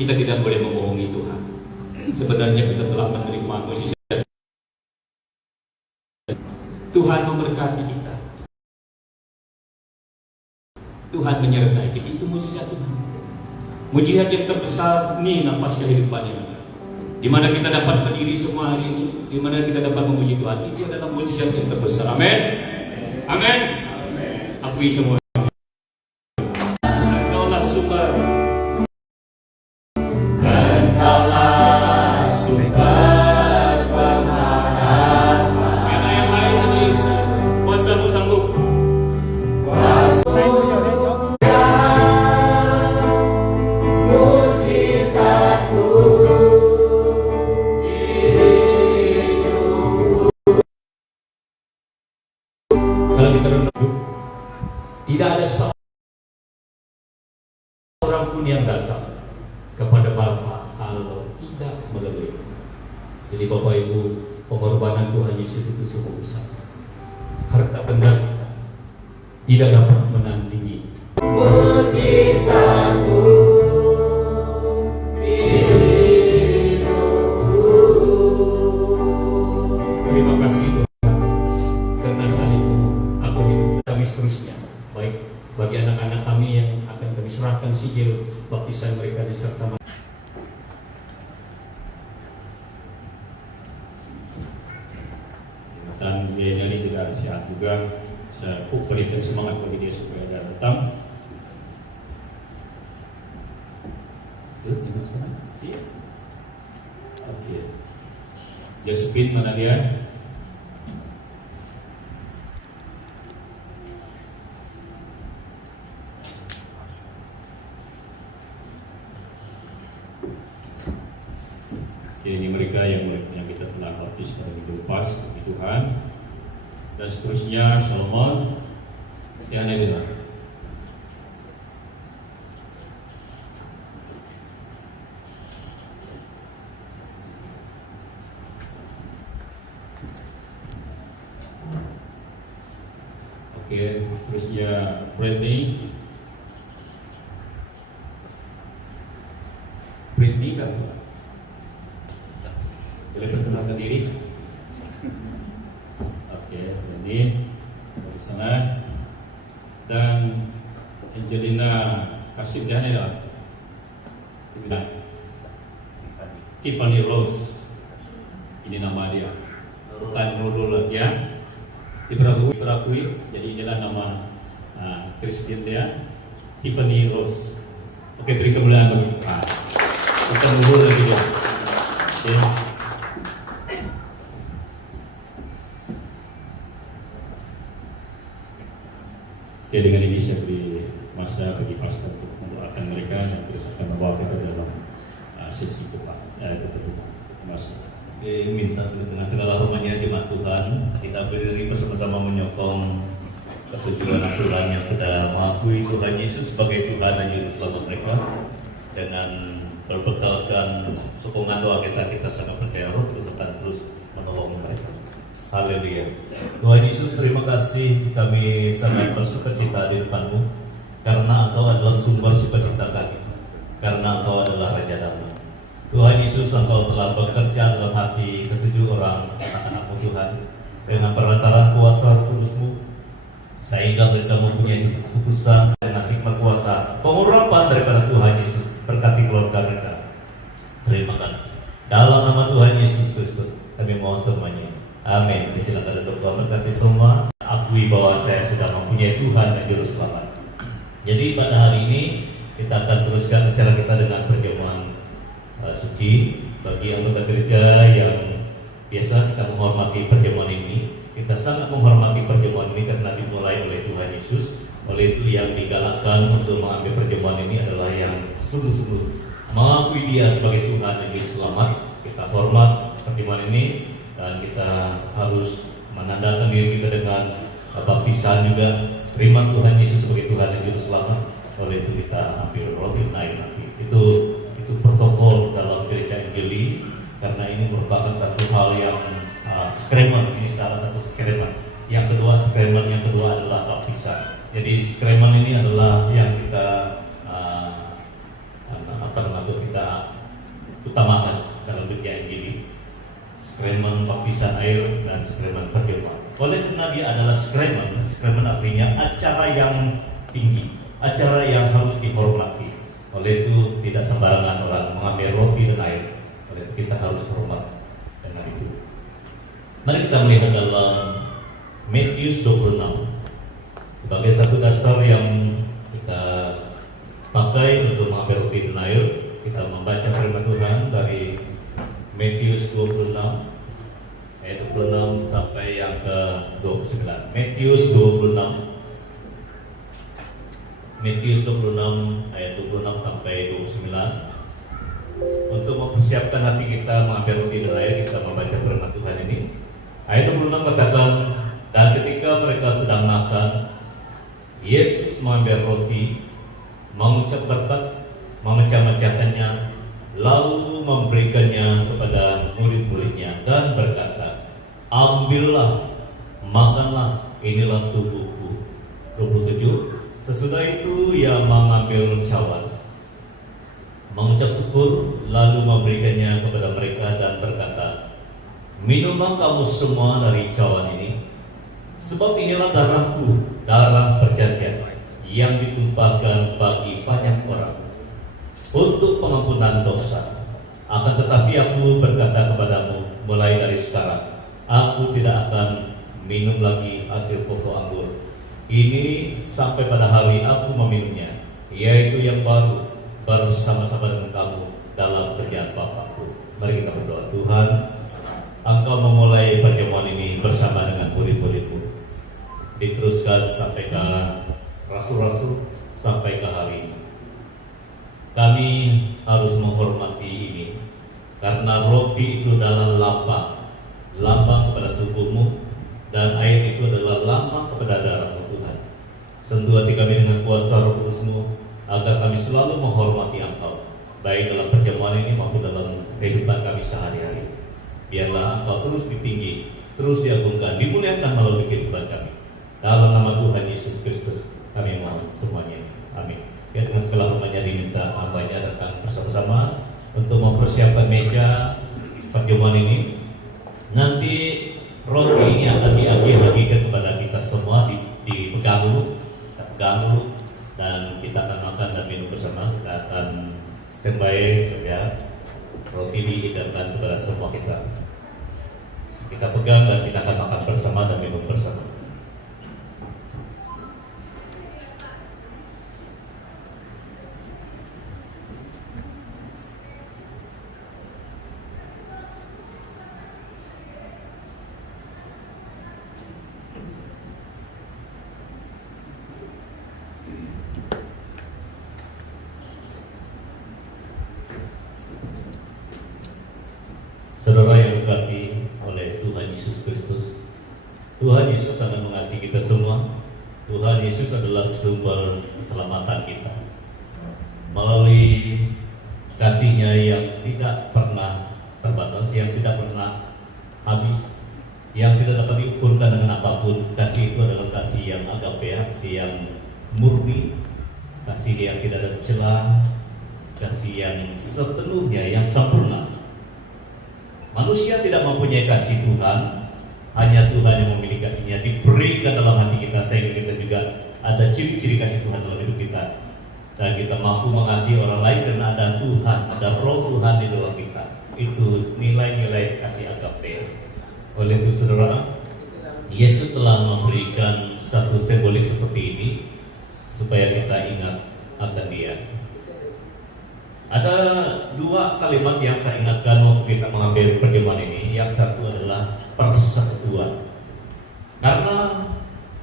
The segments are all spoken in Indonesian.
Kita tidak boleh membohongi Tuhan. Sebenarnya kita telah menerima mukjizat. Tuhan memberkati kita. Tuhan menyertai kita. Itu mukjizat Tuhan. Mukjizat yang terbesar ini nafas kehidupan yang ada. Di mana kita dapat berdiri semua hari ini, di mana kita dapat memuji Tuhan. Itu adalah mukjizat yang terbesar. Amin. Amin. Akui semua. Engkaulah sumber. Engkaulah sumber pengharapan. Yang lain Yesus, kuasamu sanggup. Tidak ada seorang pun yang datang kepada Bapa kalau tidak melalui. Jadi Bapak Ibu, pengorbanan Tuhan Yesus itu sungguh besar. Harta benda tidak dapat menandingi mukjizatmu. Terima kasih Tuhan karena saat itu aku hidup kami seterusnya. Baik bagi anak-anak kami yang akan kami serahkan sijil baptisan mereka diserta dan dia ini tidak sehat juga. Saya berikan semangat bagi dia supaya dia datang. Oke. Josephine mana dia? Ini mereka yang kita telah baptis pada minggu lepas, puji Tuhan. Dan seterusnya Solomon, Tiana juga. Oke, seterusnya Britney kan? Boleh perkenalkan diri? Oke, ini dari sana. Dan Angelina Kasih Janela, Tiffany Rose, ini nama dia, bukan Nurul ya. Diperakui, jadi inilah nama Christian dia, Tiffany Rose. Oke, beri kemuliaan bagi Tuhan. Bukan Nurul lagi dia. Oke. Ya, dengan ini saya beri masa bagi pastor untuk mendoakan mereka dan terus akan membawa kita dalam sesi ketemuan. Terima kasih. Minta dengan segala hormatnya jemaat Tuhan, kita berdiri bersama-sama menyokong ketujuan Tuhan yang sudah mengakui Tuhan Yesus sebagai Tuhan dan Juru Selamat mereka. Dengan berbekalkan sokongan doa kita sangat percaya Roh Kudus akan terus menolong mereka. Haleluya. Tuhan Yesus, terima kasih, kami sangat bersukacita di depan-Mu karena Engkau adalah sumber sukacita kami, karena Engkau adalah Raja Damai. Tuhan Yesus, Engkau telah bekerja dalam hati ketujuh orang anak-anak-Mu Tuhan dengan perantara kuasa kudus-Mu, sehingga mereka mempunyai keputusan dengan hikmat kuasa pengurapan daripada Tuhan Yesus. Berkati keluarga mereka. Terima kasih. Dalam nama Tuhan Yesus Kristus kami mohon semuanya. Amin. Silakan duduk, Tuhan berkati semua. Akui bahwa saya sudah mempunyai Tuhan dan Juru Selamat. Jadi pada hari ini kita akan teruskan acara kita dengan perjamuan suci. Bagi anggota gereja yang biasa kita menghormati perjamuan ini, kita sangat menghormati perjamuan ini karena dimulai oleh Tuhan Yesus. Oleh itu yang digalakkan untuk mengambil perjamuan ini adalah yang sungguh-sungguh mengakui Dia sebagai Tuhan dan Juru Selamat. Kita hormat perjamuan ini dan kita harus menandakan diri kita dengan baptisan juga. Terima Tuhan Yesus sebagai Tuhan dan Juru Selamat. Oleh itu kita ambil roti naik nanti. Itu protokol dalam gereja Injili, karena ini merupakan satu hal yang skremen. Ini salah satu skremen. Yang kedua adalah baptisan. Jadi skremen ini adalah yang kita untuk kita dengan sakramen perjamuan. Oleh karena dia adalah sakramen artinya acara yang tinggi, acara yang harus dihormati. Oleh itu tidak sembarangan orang mengambil roti dan air. Oleh itu kita harus hormat dengan itu. Mari kita melihat dalam Matius 26 sebagai satu dasar yang kita pakai untuk mengambil roti dan air. Kita membaca firman Tuhan dari Matius 26 ayat 26 sampai yang ke 29. Matius 26 ayat 26 sampai 29. Untuk mempersiapkan hati kita mengambil roti dan air, kita membaca firman Tuhan ini. Ayat 26 katakan, dan ketika mereka sedang makan, Yesus mengambil roti, mengucap berkat, memecah-mecahkannya, lalu memberikannya kepada murid-muridnya dan berkata, ambillah, makanlah, inilah tubuhku. 27. Sesudah itu ia mengambil cawan, mengucap syukur, lalu memberikannya kepada mereka dan berkata, minumlah kamu semua dari cawan ini, sebab inilah darahku, darah perjanjian yang ditumpahkan bagi banyak orang untuk pengampunan dosa. Akan tetapi aku berkata kepadamu, mulai dari sekarang aku tidak akan minum lagi hasil pokok anggur ini sampai pada hari aku meminumnya, yaitu yang baru bersama-sama dengan kamu dalam kerjaan Bapakku. Mari kita berdoa. Tuhan, Engkau memulai perjamuan ini bersama dengan murid-murid-Mu, diteruskan sampai ke rasul-rasul, sampai ke hari ini. Kami harus menghormati ini, karena roti itu adalah lambang kepada tubuh-Mu, dan air itu adalah lambang kepada darah-Mu. Tuhan, sentuh hati kami dengan kuasa Roh Kudus-Mu, agar kami selalu menghormati Engkau, baik dalam perjamuan ini maupun dalam kehidupan kami sehari-hari. Biarlah Engkau terus ditinggi, terus diagungkan, dimuliakan melalui kehidupan kami. Dalam nama Tuhan Yesus Kristus kami mohon semuanya. Amin. Ya, dengan segala hormatnya diminta hambanya datang bersama-sama untuk mempersiapkan meja perjamuan ini. Nanti roti ini akan diagih-agihkan kepada kita semua, dipegang dulu, dan kita akan makan dan minum bersama. Kita akan standby saja, roti dihidangkan kepada semua kita. Kita pegang dan kita akan makan bersama dan minum bersama. Saudara yang dikasihi oleh Tuhan Yesus Kristus, Tuhan Yesus sangat mengasihi kita semua. Tuhan Yesus adalah sumber keselamatan kita. Melalui kasih-Nya yang tidak pernah terbatas, yang tidak pernah habis, yang tidak dapat diukurkan dengan apapun. Kasih itu adalah kasih yang agape, kasih yang murni, kasih yang tidak ada celah, kasih yang sepenuhnya, yang sempurna. Manusia tidak mempunyai kasih Tuhan, hanya Tuhan yang memiliki kasih-Nya diberikan dalam hati kita, sehingga kita juga ada ciri-ciri kasih Tuhan dalam hidup kita, dan kita mampu mengasihi orang lain karena ada Tuhan, ada Roh Tuhan di dalam kita. Itu nilai-nilai kasih agape. Oleh itu saudara, Yesus telah memberikan satu simbolik seperti ini supaya kita ingat akan Dia. Ada dua kalimat yang saya ingatkan waktu kita mengambil perjamuan ini. Yang satu adalah persekutuan. Karena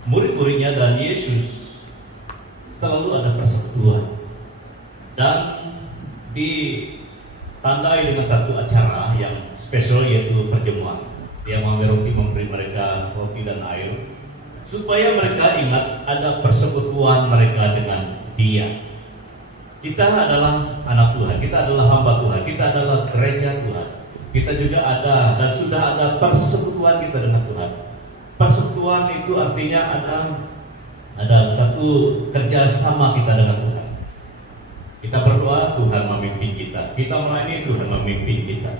murid-muridnya dan Yesus selalu ada persekutuan, dan ditandai dengan satu acara yang spesial, yaitu perjamuan. Dia mengambil roti, memberi mereka roti dan air, supaya mereka ingat ada persekutuan mereka dengan Dia. Kita adalah anak Tuhan, kita adalah hamba Tuhan, kita adalah gereja Tuhan. Kita juga ada dan sudah ada persekutuan kita dengan Tuhan. Persekutuan itu artinya ada satu kerjasama kita dengan Tuhan. Kita berdoa, Tuhan memimpin kita. Kita melayani, Tuhan memimpin kita.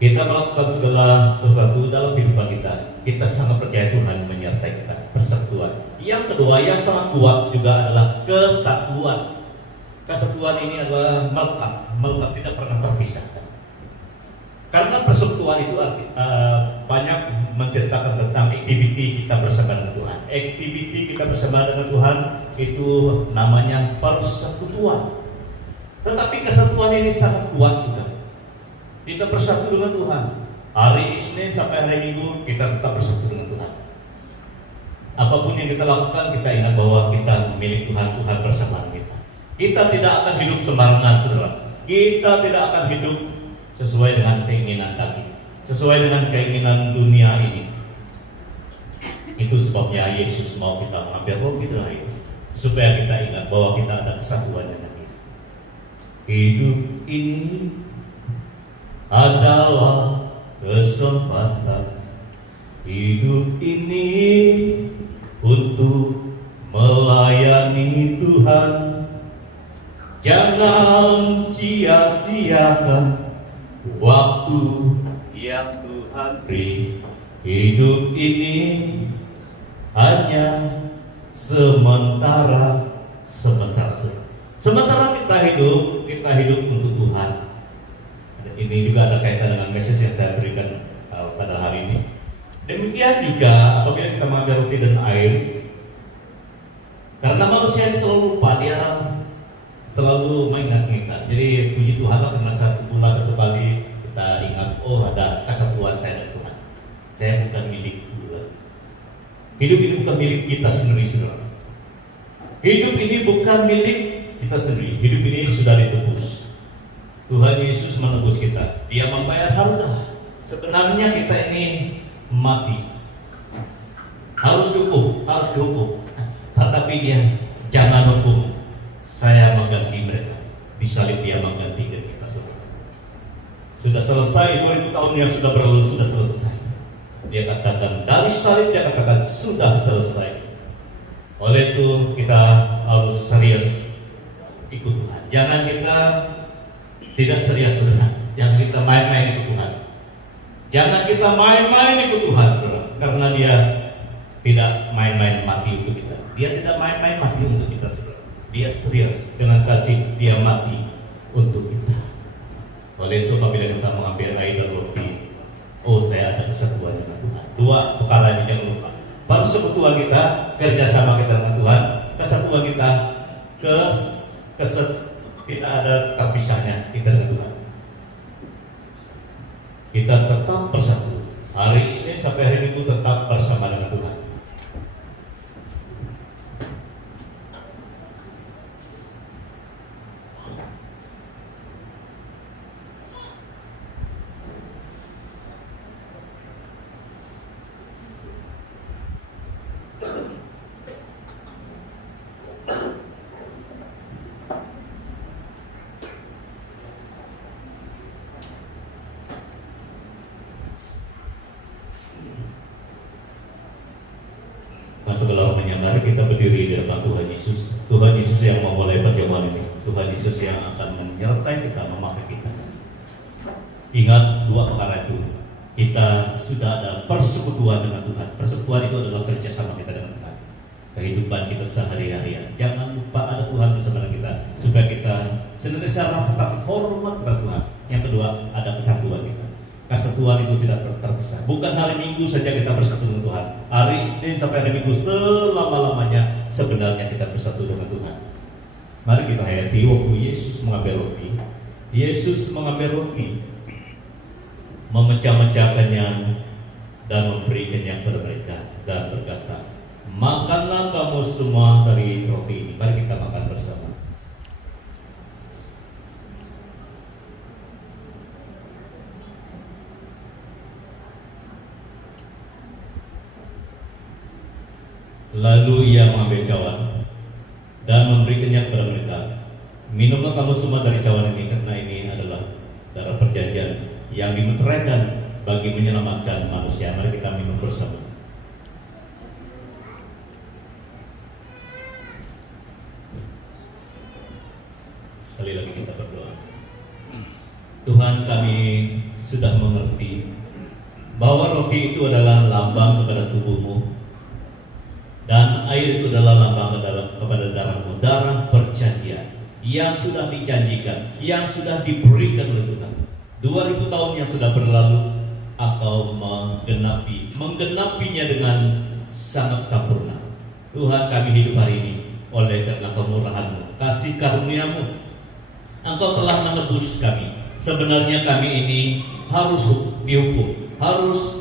Kita melakukan segala sesuatu dalam kehidupan kita, kita sangat percaya Tuhan menyertai kita. Persatuan. Yang kedua yang sangat kuat juga adalah kesatuan. Kesatuan ini adalah melekat tidak pernah terpisahkan. Karena persekutuan itu banyak menceritakan tentang aktiviti kita bersama dengan Tuhan. Aktiviti kita bersama dengan Tuhan itu namanya persekutuan. Tetapi kesatuan ini sangat kuat juga. Kita bersatu dengan Tuhan. Hari Isnin sampai hari Minggu kita tetap bersatu dengan Tuhan. Apapun yang kita lakukan, kita ingat bahwa kita milik Tuhan, Tuhan bersama kita. Kita tidak akan hidup sembarangan, saudara. Kita tidak akan hidup sesuai dengan keinginan daging, sesuai dengan keinginan dunia ini. Itu sebabnya Yesus mau kita mengambil roh kita itu, supaya kita ingat bahwa kita ada kesatuan dengan Dia. Hidup ini adalah kesempatan. Hidup ini untuk melayani Tuhan. Jangan sia-siakan waktu yang Tuhan beri. Hidup ini hanya sementara. Sementara kita hidup untuk Tuhan. Ini juga ada kaitan dengan message yang saya berikan pada hari ini. Demikian juga apabila kita mengambil roti dan air, karena manusia ini selalu lupa, dia selalu mengingat-ingat. Jadi puji Tuhan karena satu kali kita ingat, oh ada kesatuan saya dan Tuhan. Saya bukan milik Tuhan. Hidup ini bukan milik kita sendiri, saudara. Hidup ini bukan milik kita sendiri. Hidup ini sudah ditebus. Tuhan Yesus menebus kita. Dia membayar harga. Sebenarnya kita ini mati, harus dihukum. Tetapi Dia jangan hukum. Saya mengganti mereka. Di salib Dia menggantikan kita semua. Sudah selesai, 2000 tahun yang sudah berlalu sudah selesai. Dia katakan dari salib, Dia katakan sudah selesai. Oleh itu kita harus serius ikut Tuhan. Jangan kita tidak serius Tuhan. Jangan kita main-main ikut Tuhan. Jangan kita main-main ikut Tuhan, saudara. Karena Dia tidak main-main mati untuk kita. Dia tidak main-main mati untuk kita, saudara. Dia serius dengan kasih, Dia mati untuk kita. Oleh itu apabila kita mengambil air dan roti, oh saya ada kesatuan dengan Tuhan. Dua perkara ini jangan lupa. Persekutuan kita, kerjasama kita dengan Tuhan, kesatuan kita, tidak ada terpisahnya kita dengan Tuhan. Kita tetap bersatu. Hari Isnin sampai hari Minggu tetap bersama dengan Tuhan. Sebelah mari kita berdiri di depan Tuhan Yesus. Tuhan Yesus yang memulai perjamuan ini. Tuhan Yesus yang akan menyertai kita, memakai kita. Ingat dua perkara itu. Kita sudah ada persekutuan dengan Tuhan. Persekutuan itu adalah kerjasama kita dengan Tuhan. Kehidupan kita sehari-harian. Jangan lupa ada Tuhan bersama kita, supaya kita senantiasa rasakan hormat kepada Tuhan. Yang kedua, ada kesatuan kita. Kesatuan itu tidak terpisah. Bukan hari Minggu saja kita bersatu dengan Tuhan. Hari Isnin sampai hari Minggu selama-lamanya sebenarnya kita bersatu dengan Tuhan. Mari kita hayati waktu Yesus mengambil roti. Yesus mengambil roti, memecah-mecahkannya dan memberikannya kepada mereka dan berkata, makanlah kamu semua dari roti ini. Mari kita makan bersama. Lalu Ia mengambil cawan dan memberikannya kepada mereka. Minumlah kamu semua dari cawan ini, karena ini adalah darah perjanjian yang dimeteraikan bagi menyelamatkan manusia. Mari kita minum bersama. Sekali lagi kita berdoa. Tuhan, kami sudah mengerti bahwa roti itu adalah lambang kepada tubuhmu dan air itu adalah lambang kepada darahmu, darah perjanjian yang sudah dijanjikan, yang sudah diberikan oleh Tuhan. 2000 tahun yang sudah berlalu, engkau menggenapinya dengan sangat sempurna. Tuhan, kami hidup hari ini oleh karena kemurahan-Mu, kasih karunia-Mu. Engkau telah menebus kami. Sebenarnya kami ini harus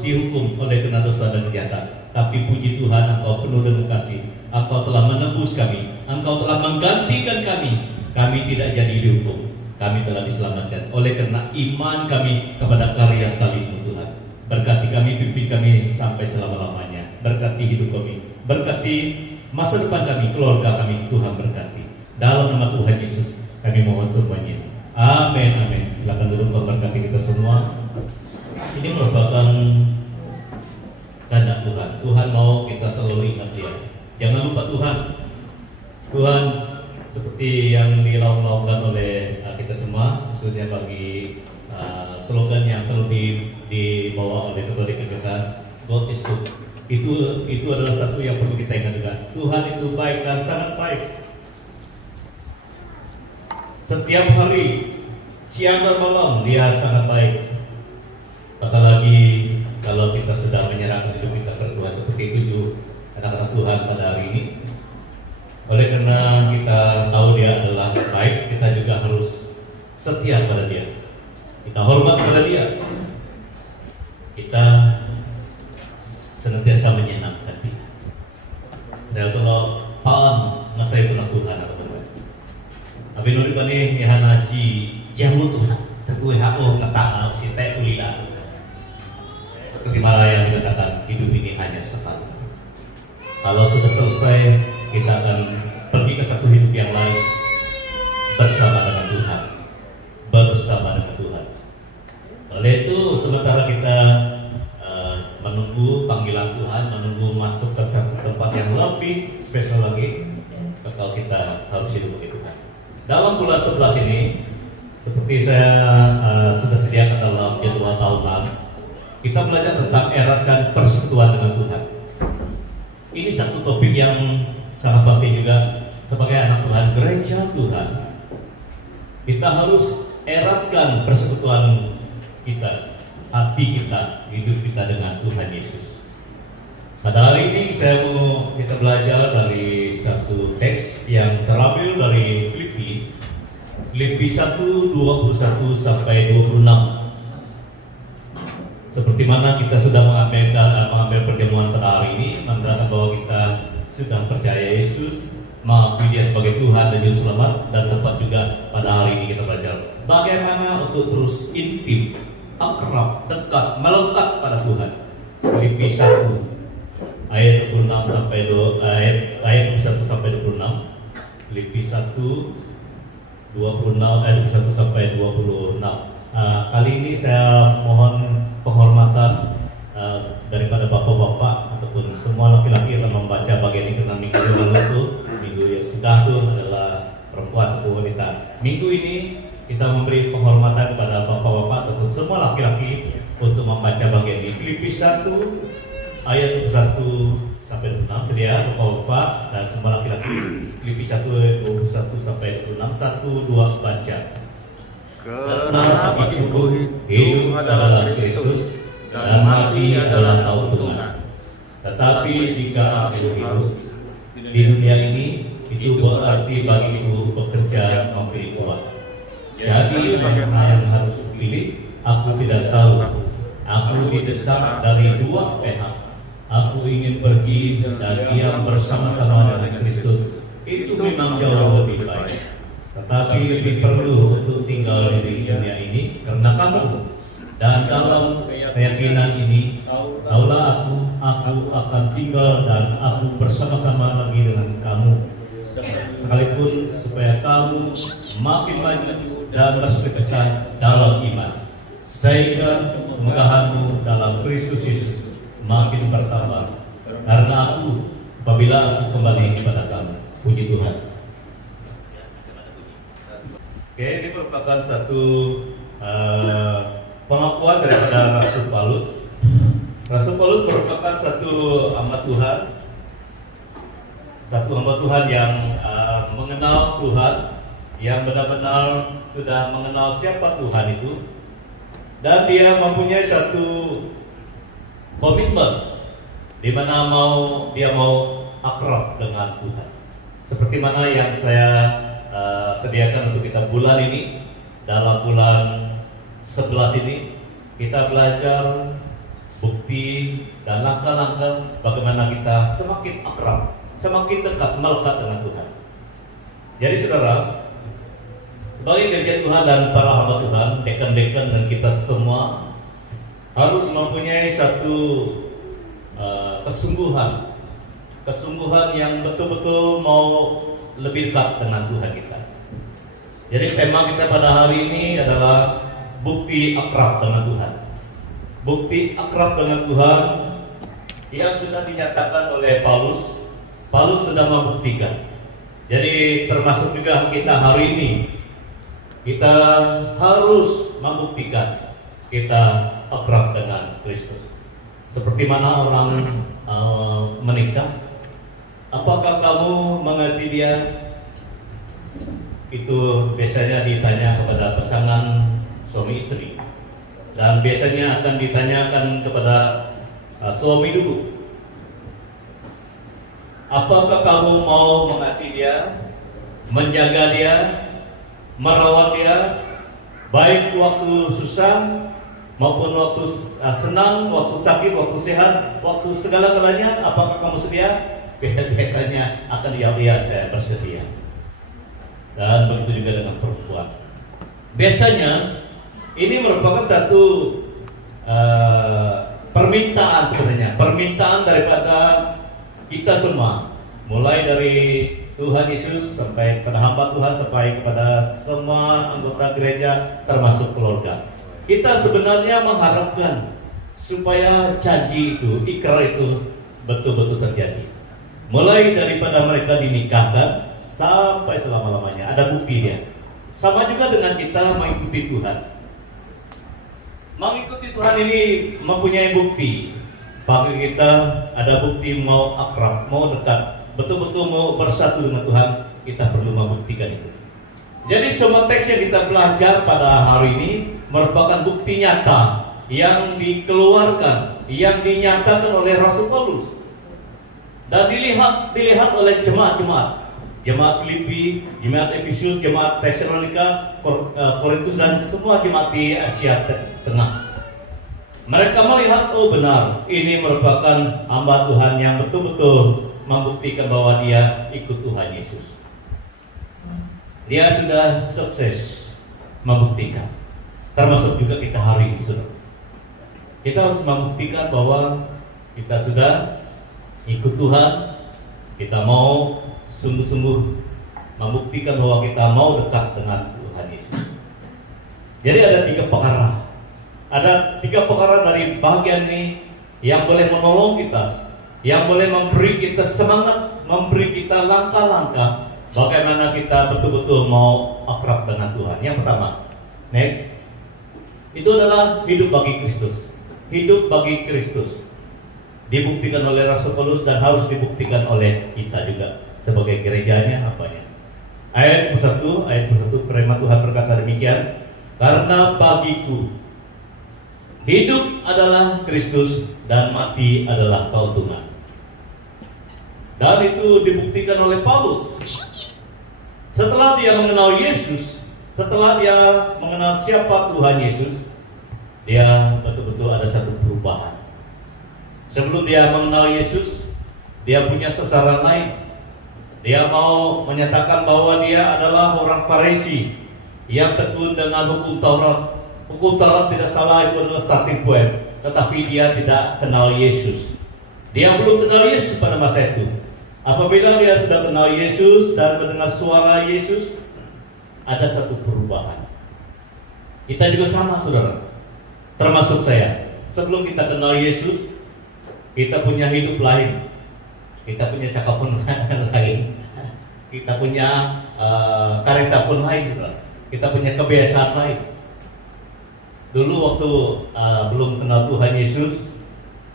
dihukum oleh karena dosa dan kejahatan. Tapi puji Tuhan, Engkau penuh dengan kasih. Engkau telah menebus kami. Engkau telah menggantikan kami. Kami tidak jadi dihukum. Kami telah diselamatkan oleh karena iman kami kepada karya salib-Mu, Tuhan. Berkati kami, pimpin kami sampai selama-lamanya. Berkati hidup kami, berkati masa depan kami, keluarga kami. Tuhan berkati. Dalam nama Tuhan Yesus kami mohon semuanya. Amin, amin. Silakan duduk, Tuhan berkati kita semua. Ini merupakan kehendak Tuhan. Tuhan mau kita selalu ingat Dia. Jangan lupa Tuhan. Tuhan seperti yang dilakukan oleh kita semua, khususnya bagi slogan yang selalu dibawa oleh ketua DKK kita, God is good. Itu adalah satu yang perlu kita ingat juga. Tuhan itu baik dan sangat baik. Setiap hari, siang dan malam, Dia sangat baik. Apalagi kalau kita sudah menyerahkan hidup kita berdua seperti itu anak-anak Tuhan pada hari ini. Oleh karena kita tahu Dia adalah baik, kita juga harus setia pada Dia. Kita hormat pada Dia. Kita senantiasa menyenangkan Dia. Saya kalau paan ngasai pun Tuhan atau tapi nuri pani haji jamu Tuhan terkuih aku ngetang si teh ulila. Seperti malah yang dikatakan hidup ini hanya sekali. Kalau sudah selesai, kita akan pergi ke satu hidup yang lain bersama dengan Tuhan, bersama dengan Tuhan. Oleh itu, sementara kita menunggu panggilan Tuhan, menunggu masuk ke satu tempat yang lebih spesial lagi, bakal kita harus hidup begitu. Dalam bulan 11 ini, seperti saya sudah sediakan dalam jadwal tahunan, kita belajar tentang eratkan persekutuan dengan Tuhan. Ini satu topik yang sangat penting juga sebagai anak Tuhan, gereja Tuhan. Kita harus eratkan persekutuan kita, hati kita, hidup kita dengan Tuhan Yesus. Pada hari ini saya mau kita belajar dari satu teks yang terambil dari Filipi 1:21 sampai 26. Seperti mana kita sudah mengambil perjamuan pada hari ini, menandakan bahwa kita sudah percaya Yesus, mengakui Dia sebagai Tuhan dan Juru Selamat, dan tepat juga pada hari ini kita belajar bagaimana untuk terus intim, akrab, dekat, melekat pada Tuhan. Filipi 1 ayat 26 sampai ayat 21 sampai 26. Filipi 1 26 ayat 21 sampai 26. Kali ini saya mohon penghormatan daripada bapak-bapak ataupun semua laki-laki yang membaca bagian ini, karena minggu yang lalu itu, minggu yang sudah itu adalah perempuan atau wanita. Minggu ini kita memberi penghormatan kepada bapak-bapak ataupun semua laki-laki untuk membaca bagian ini. Filipi 1 ayat 1 sampai 26. Sedia bapak-bapak dan semua laki-laki. Filipi 1 21 sampai 26. 1 2 baca. Karena bagiku hidup adalah Kristus dan mati adalah keuntungan. Tetapi jika aku hidup di dunia ini, itu berarti bagiku bekerja memberi kuat. Jadi mana yang harus kupilih, aku tidak tahu. Aku didesak dari dua pihak. Aku ingin pergi dan diam bersama-sama dengan Kristus. Itu memang jauh lebih baik. Tetapi lebih perlu untuk tinggal di dunia ini karena kamu. Dan dalam keyakinan ini, taulah aku akan tinggal dan aku bersama-sama lagi dengan kamu. Sekalipun supaya kamu makin maju dan bersekutu dalam iman, sehingga kemegahanmu dalam Kristus Yesus makin bertambah. Karena aku, apabila aku kembali kepada kamu. Puji Tuhan. Oke, ini merupakan satu pengakuan daripada Rasul Paulus Rasul Paulus merupakan satu hamba Tuhan yang mengenal Tuhan, yang benar-benar sudah mengenal siapa Tuhan itu, dan dia mempunyai satu komitmen di mana dia mau akrab dengan Tuhan. Seperti mana yang saya sediakan untuk kita bulan ini, dalam bulan 11 ini kita belajar bukti dan langkah-langkah bagaimana kita semakin akrab, semakin dekat, melekat dengan Tuhan. Jadi saudara, bagi gereja Tuhan dan para hamba Tuhan, dekan-dekan dan kita semua harus mempunyai satu kesungguhan yang betul-betul mau lebih dekat dengan Tuhan kita. Jadi tema kita pada hari ini adalah bukti akrab dengan Tuhan. Bukti akrab dengan Tuhan yang sudah dinyatakan oleh Paulus. Paulus sudah membuktikan. Jadi termasuk juga kita hari ini, kita harus membuktikan kita akrab dengan Kristus. Seperti mana orang menikah, apakah kamu mengasihi dia? Itu biasanya ditanya kepada pasangan suami istri, dan biasanya akan ditanyakan kepada suami dulu. Apakah kamu mau mengasihi dia, menjaga dia, merawat dia, baik waktu susah maupun waktu senang, waktu sakit, waktu sehat, waktu segala-galanya? Apakah kamu sedia? Biasanya akan dijawab, ya, saya bersedia. Dan begitu juga dengan perempuan. Biasanya ini merupakan satu permintaan sebenarnya, permintaan daripada kita semua, mulai dari Tuhan Yesus sampai kepada hamba Tuhan, sampai kepada semua anggota gereja termasuk keluarga. Kita sebenarnya mengharapkan supaya janji itu, ikrar itu betul-betul terjadi. Mulai daripada mereka dinikahkan sampai selama-lamanya, ada buktinya. Sama juga dengan kita mengikuti Tuhan. Mengikuti Tuhan ini mempunyai bukti. Bagi kita ada bukti mau akrab, mau dekat, betul-betul mau bersatu dengan Tuhan, kita perlu membuktikan itu. Jadi semua teks yang kita belajar pada hari ini merupakan bukti nyata yang dikeluarkan, yang dinyatakan oleh Rasul Paulus dan dilihat oleh jemaat Filipi, jemaat Efesus, jemaat Tesalonika, Korintus, dan semua jemaat di Asia Tengah. Mereka melihat, oh benar, ini merupakan hamba Tuhan yang betul-betul membuktikan bahwa dia ikut Tuhan Yesus. Dia sudah sukses membuktikan. Termasuk juga kita hari ini, saudara. Kita harus membuktikan bahwa kita sudah ikut Tuhan. Kita mau sungguh-sungguh membuktikan bahwa kita mau dekat dengan Tuhan Yesus. Jadi ada 3 perkara. Ada 3 perkara dari bagian ini yang boleh menolong kita, yang boleh memberi kita semangat, memberi kita langkah-langkah bagaimana kita betul-betul mau akrab dengan Tuhan. Yang pertama, next, itu adalah hidup bagi Kristus. Hidup bagi Kristus dibuktikan oleh Rasul Paulus dan harus dibuktikan oleh kita juga sebagai gerejanya. Apanya? Ayat 1 firman Tuhan berkata demikian, karena bagiku hidup adalah Kristus dan mati adalah keuntungan. Dan itu dibuktikan oleh Paulus. Setelah dia mengenal Yesus, setelah dia mengenal siapa Tuhan Yesus, dia betul-betul ada satu perubahan. Sebelum dia mengenal Yesus, dia punya sasaran lain. Dia mau menyatakan bahwa dia adalah orang Farisi yang tekun dengan hukum Taurat. Hukum Taurat tidak salah, itu adalah starting point. Tetapi dia tidak kenal Yesus. Dia belum kenal Yesus pada masa itu. Apabila dia sudah kenal Yesus dan mendengar suara Yesus, ada satu perubahan. Kita juga sama, saudara. Termasuk saya. Sebelum kita kenal Yesus, kita punya hidup lain. Kita punya cakap pun lain. Kita punya kareta pun lain, saudara. Kita punya kebiasaan lain. Dulu waktu belum kenal Tuhan Yesus,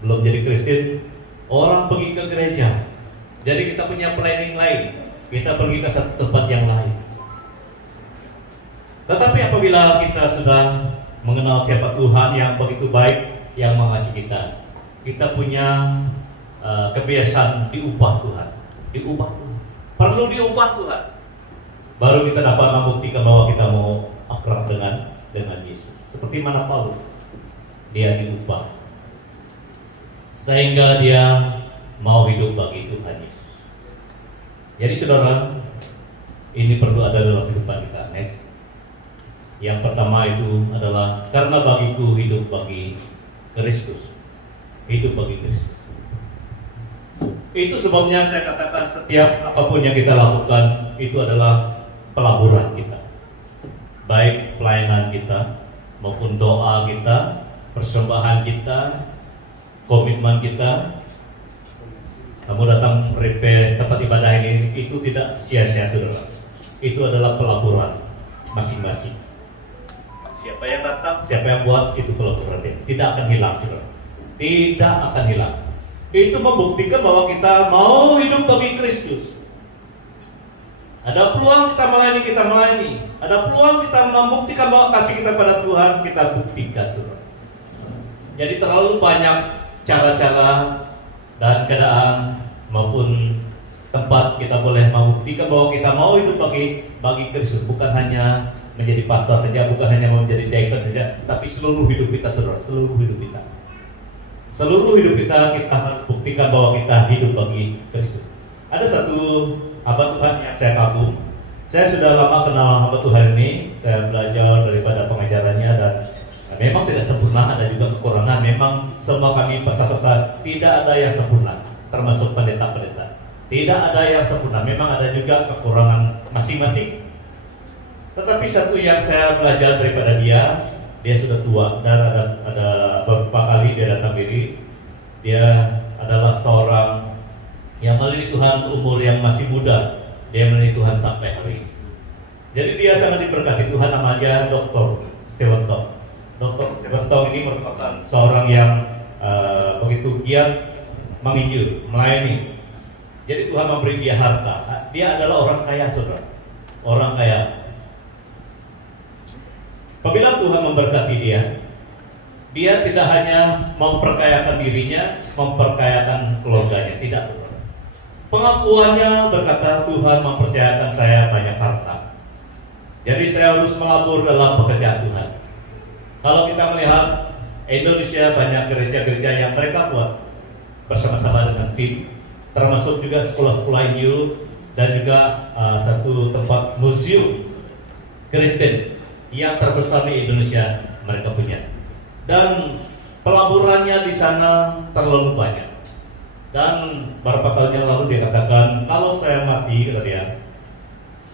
belum jadi Kristen, orang pergi ke gereja. Jadi kita punya planning lain, kita pergi ke satu tempat yang lain. Tetapi apabila kita sudah mengenal siapa Tuhan yang begitu baik, yang mengasihi kita, kita punya kebiasaan diubah Tuhan, perlu diubah Tuhan. Baru kita dapat membuktikan bahwa kita mau akrab dengan Yesus. Seperti mana Paulus, dia diubah sehingga dia mau hidup bagi Tuhan Yesus. Jadi saudara, ini perlu ada dalam kehidupan kita. Next. Yang pertama itu adalah karena bagiku hidup bagi Kristus. Hidup bagi Kristus. Itu sebabnya saya katakan setiap apapun yang kita lakukan itu adalah pelaburan kita. Baik pelayanan kita maupun doa kita, persembahan kita, komitmen kita. Kamu datang repair tempat ibadah ini, itu tidak sia-sia saudara. Itu adalah pelaburan masing-masing. Siapa yang datang, siapa yang buat, itu pelaburan dia. Tidak akan hilang saudara. Tidak akan hilang. Itu membuktikan bahwa kita mau hidup bagi Kristus. Ada peluang kita melayani. Ada peluang kita membuktikan bahwa kasih kita pada Tuhan, kita buktikan saudara. Jadi terlalu banyak cara-cara dan keadaan maupun tempat kita boleh membuktikan bahwa kita mau hidup bagi Kristus, bukan hanya menjadi pastor saja, bukan hanya menjadi deacon saja, tapi seluruh hidup kita saudara, seluruh hidup kita harus buktikan bahwa kita hidup bagi Kristus. Ada satu hamba Tuhan yang saya kagum. Saya sudah lama kenal hamba Tuhan ini, saya belajar daripada pengajarannya dan memang tidak sempurna, ada juga kekurangan. Memang semua kami pastor-pastor tidak ada yang sempurna, termasuk pendeta-pendeta. Tidak ada yang sempurna, memang ada juga kekurangan masing-masing. Tetapi satu yang saya belajar daripada dia sudah tua dan ada beberapa kali dia datang diri. Dia adalah seorang yang melayani Tuhan umur yang masih muda. Dia melayani Tuhan sampai hari ini. Jadi dia sangat diberkati Tuhan, namanya Dr. Stephen Tong. Dr. Stephen Tong ini merupakan seorang yang begitu giat menginjil, melayani. Jadi Tuhan memberi dia harta. Dia adalah orang kaya saudara, orang kaya. Apabila Tuhan memberkati dia tidak hanya memperkayakan dirinya, memperkayakan keluarganya, tidak saudara. Pengakuannya berkata, Tuhan mempercayakan saya banyak harta. Jadi saya harus melabur dalam pekerjaan Tuhan. Kalau kita melihat Indonesia, banyak gereja-gereja yang mereka buat bersama-sama dengan tim, termasuk juga sekolah-sekolah Injil dan juga satu tempat museum Kristen yang terbesar di Indonesia mereka punya. Dan pelaburannya di sana terlalu banyak. Dan beberapa tahun yang lalu dia katakan, kalau saya mati, kata dia,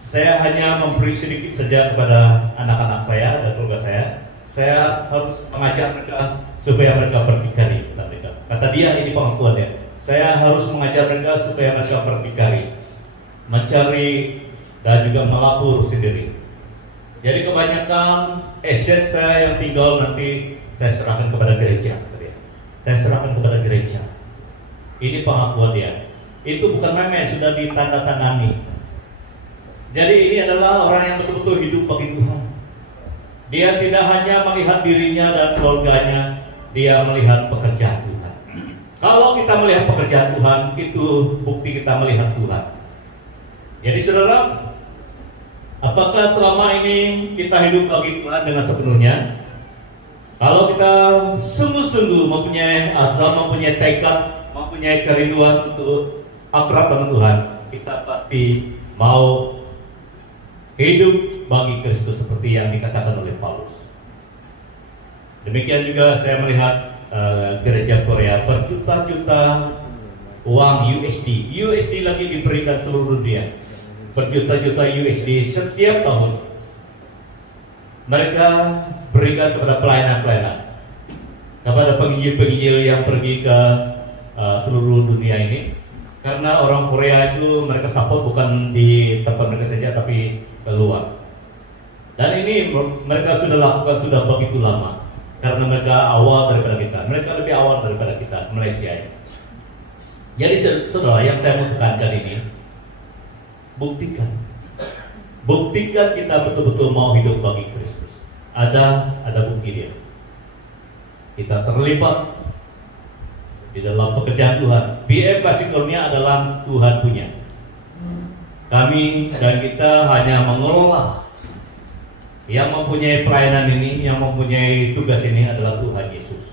saya hanya memberi sedikit saja kepada anak-anak saya dan keluarga saya. Saya harus mengajar mereka supaya mereka berdikari, kata mereka. Kata dia, ini pengakuannya. Saya harus mengajar mereka supaya mereka berdikari, mencari dan juga melabur sendiri. Jadi kebanyakan aset saya yang tinggal nanti saya serahkan kepada gereja. Saya serahkan kepada gereja. Ini pengakuan dia. Itu bukan main-main, sudah ditandatangani. Jadi ini adalah orang yang betul-betul hidup bagi Tuhan. Dia tidak hanya melihat dirinya dan keluarganya, dia melihat pekerjaan Tuhan. Kalau kita melihat pekerjaan Tuhan, itu bukti kita melihat Tuhan. Jadi saudara, apakah selama ini kita hidup bagi Tuhan dengan sepenuhnya? Kalau kita sungguh-sungguh mempunyai asa, mempunyai tekad, mempunyai kerinduan untuk akrab dengan Tuhan, kita pasti mau hidup bagi Kristus seperti yang dikatakan oleh Paulus. Demikian juga saya melihat gereja Korea berjuta-juta uang USD. USD lagi diberikan seluruh dunia. Berjuta-juta USD setiap tahun mereka berikan kepada pelayanan-pelayanan, kepada penginjil-penginjil yang pergi ke seluruh dunia ini. Karena orang Korea itu mereka support bukan di tempat mereka saja tapi keluar. Dan ini mereka sudah lakukan sudah begitu lama. Karena mereka awal daripada kita, mereka lebih awal daripada kita, Malaysia ini. Jadi saudara, yang saya mau tekankan ini, buktikan kita betul-betul mau hidup bagi Kristus. Ada bukti dia. Kita terlibat di dalam pekerjaan Tuhan. BM Kasih Karunia adalah Tuhan punya. Kami dan kita hanya mengelola. Yang mempunyai pelayanan ini, yang mempunyai tugas ini adalah Tuhan Yesus.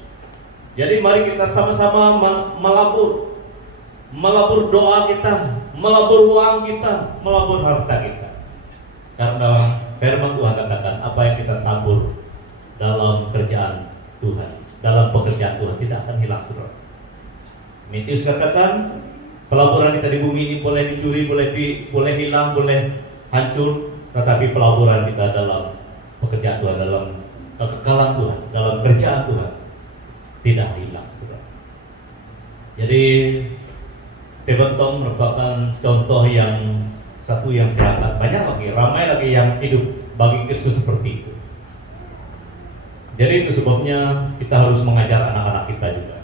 Jadi mari kita sama-sama melabur doa kita, melabur uang kita, melabur harta kita. Karena firman Tuhan katakan, apa yang kita tabur dalam kerjaan Tuhan, dalam pekerjaan Tuhan tidak akan hilang, saudara. Matius katakan, pelaburan kita di bumi ini boleh dicuri, boleh hilang, boleh hancur, tetapi pelaburan kita dalam pekerjaan Tuhan, dalam kekekalan Tuhan, dalam kerjaan Tuhan tidak hilang, saudara. Jadi Stephen Tong merupakan contoh yang satu yang saya angkat. Banyak lagi, ramai lagi yang hidup bagi Kristus seperti itu. Jadi itu sebabnya kita harus mengajar anak-anak kita juga.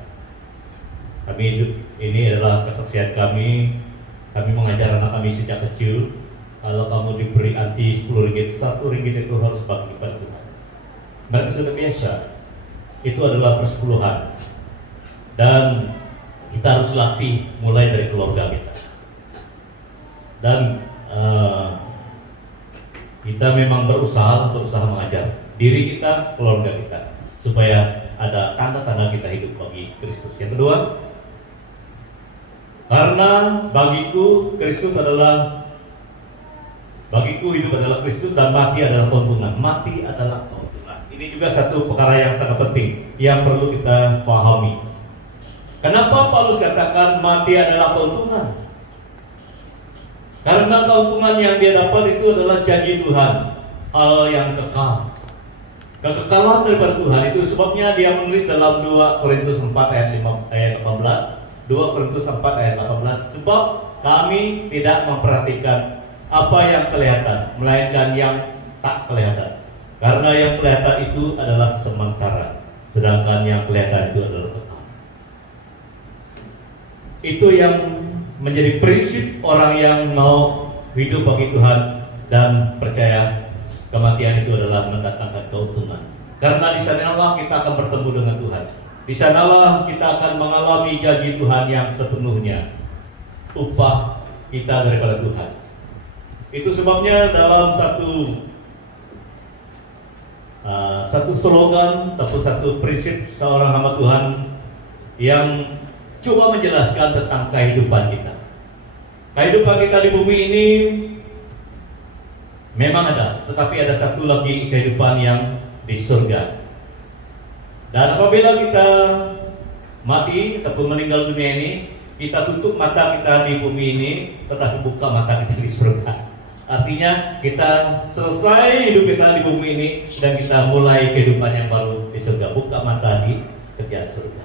Kami hidup, ini adalah kesaksian kami. Kami mengajar anak kami sejak kecil. Kalau kamu diberi anti 10 ringgit, 1 ringgit itu harus bagi kepada Tuhan. Mereka sudah biasa. Itu adalah persepuluhan. Dan kita harus latih mulai dari keluarga kita. Dan kita memang berusaha mengajar diri kita, keluarga kita, supaya ada tanda-tanda kita hidup bagi Kristus. Yang kedua, karena bagiku hidup adalah Kristus dan mati adalah keuntungan. Mati adalah keuntungan. Ini juga satu perkara yang sangat penting yang perlu kita pahami. Kenapa Paulus katakan mati adalah keuntungan? Karena keuntungan yang dia dapat itu adalah janji Tuhan, hal yang kekal. Kekekalan daripada Tuhan itu sebabnya dia menulis dalam 2 Korintus 4 ayat 18. 2 Korintus 4 ayat 18. Sebab kami tidak memperhatikan apa yang kelihatan, melainkan yang tak kelihatan. Karena yang kelihatan itu adalah sementara, sedangkan yang kelihatan itu adalah kekal. Itu yang menjadi prinsip orang yang mau hidup bagi Tuhan dan percaya kematian itu adalah mendatangkan keuntungan. Karena di sanalah kita akan bertemu dengan Tuhan. Di sanalah kita akan mengalami janji Tuhan yang sepenuhnya, upah kita daripada Tuhan. Itu sebabnya dalam satu slogan ataupun satu prinsip seorang hamba Tuhan yang coba menjelaskan tentang kehidupan kita. Kehidupan kita di bumi ini memang ada, tetapi ada satu lagi kehidupan yang di surga. Dan apabila kita mati ataupun meninggal dunia ini, kita tutup mata kita di bumi ini, tetapi buka mata kita di surga. Artinya kita selesai hidup kita di bumi ini dan kita mulai kehidupan yang baru di surga. Buka mata di kerjaan surga.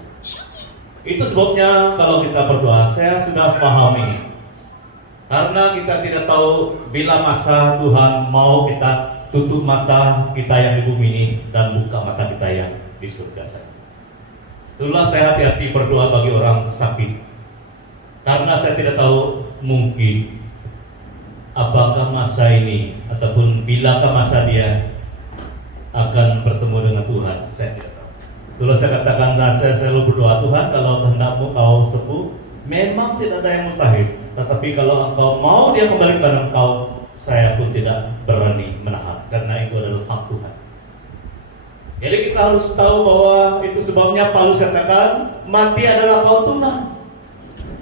Itu sebabnya kalau kita berdoa, saya sudah paham ini. Karena kita tidak tahu bila masa Tuhan mau kita tutup mata kita yang di bumi ini dan buka mata kita yang di surga saja. Itulah saya hati-hati berdoa bagi orang sakit. Karena saya tidak tahu mungkin apakah masa ini ataupun bilakah masa dia akan bertemu dengan Tuhan. Saya tidak tahu. Itulah saya katakan, saya selalu berdoa, Tuhan, kalau kehendakmu kau sembuh, memang tidak ada yang mustahil. Tetapi kalau engkau mau dia kembali kepada engkau, saya pun tidak berani menahan, karena itu adalah hak Tuhan. Jadi kita harus tahu bahwa itu sebabnya Paulus katakan mati adalah keuntungan.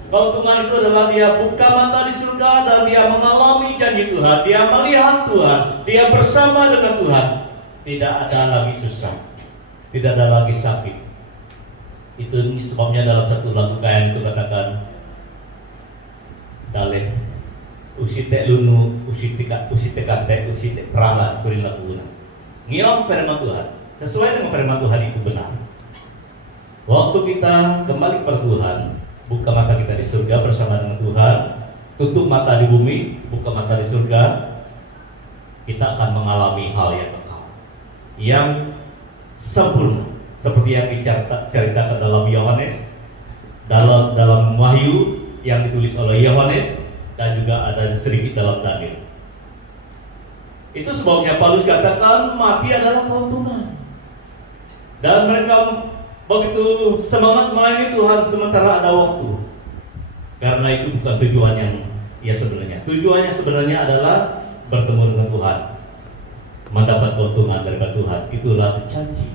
Keuntungan itu adalah dia buka mata di surga dan dia mengalami janji Tuhan, dia melihat Tuhan, dia bersama dengan Tuhan. Tidak ada lagi susah, tidak ada lagi sakit. Itu sebabnya dalam satu lagu kayan itu katakan, daleh usite lunu usite kate usite prala kuring laguna. Ngiom firman Tuhan. Sesuai dengan firman Tuhan itu benar. Waktu kita kembali kepada Tuhan, buka mata kita di surga bersama dengan Tuhan, tutup mata di bumi, buka mata di surga, kita akan mengalami hal yang kekal, yang sempurna, seperti yang diceritakan dalam Yohanes, dalam Wahyu yang ditulis oleh Yohanes, dan juga ada sedikit dalam Daniel. Itu sebabnya Paulus katakan mati adalah keuntungan. Dan mereka begitu semangat melayani Tuhan sementara ada waktu. Karena itu bukan tujuan yang sebenarnya. Tujuannya sebenarnya adalah bertemu dengan Tuhan, mendapat keuntungan daripada Tuhan. Itulah janji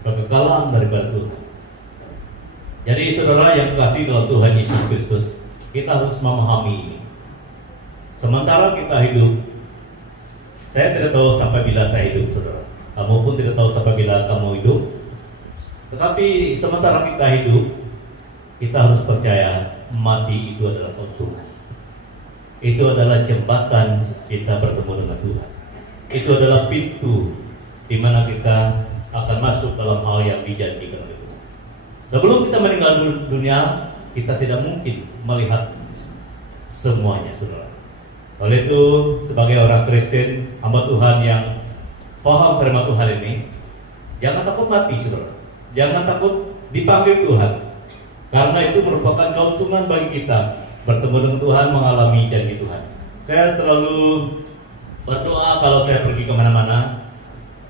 kekekalan daripada Tuhan. Jadi saudara yang kasih dalam Tuhan Yesus Kristus, kita harus memahami ini. Sementara kita hidup, saya tidak tahu sampai bila saya hidup, saudara. Kamu pun tidak tahu sampai bila kamu hidup. Tetapi sementara kita hidup, kita harus percaya mati itu adalah keuntungan. Itu adalah jembatan kita bertemu dengan Tuhan. Itu adalah pintu di mana kita akan masuk dalam hal yang dijanjikan oleh Tuhan. Sebelum kita meninggal dunia, kita tidak mungkin melihat semuanya, saudara. Oleh itu, sebagai orang Kristen, hamba Tuhan yang paham firman Tuhan ini, jangan takut mati, saudara. Jangan takut dipanggil Tuhan, karena itu merupakan keuntungan bagi kita bertemu dengan Tuhan, mengalami janji Tuhan. Saya selalu berdoa kalau saya pergi kemana-mana.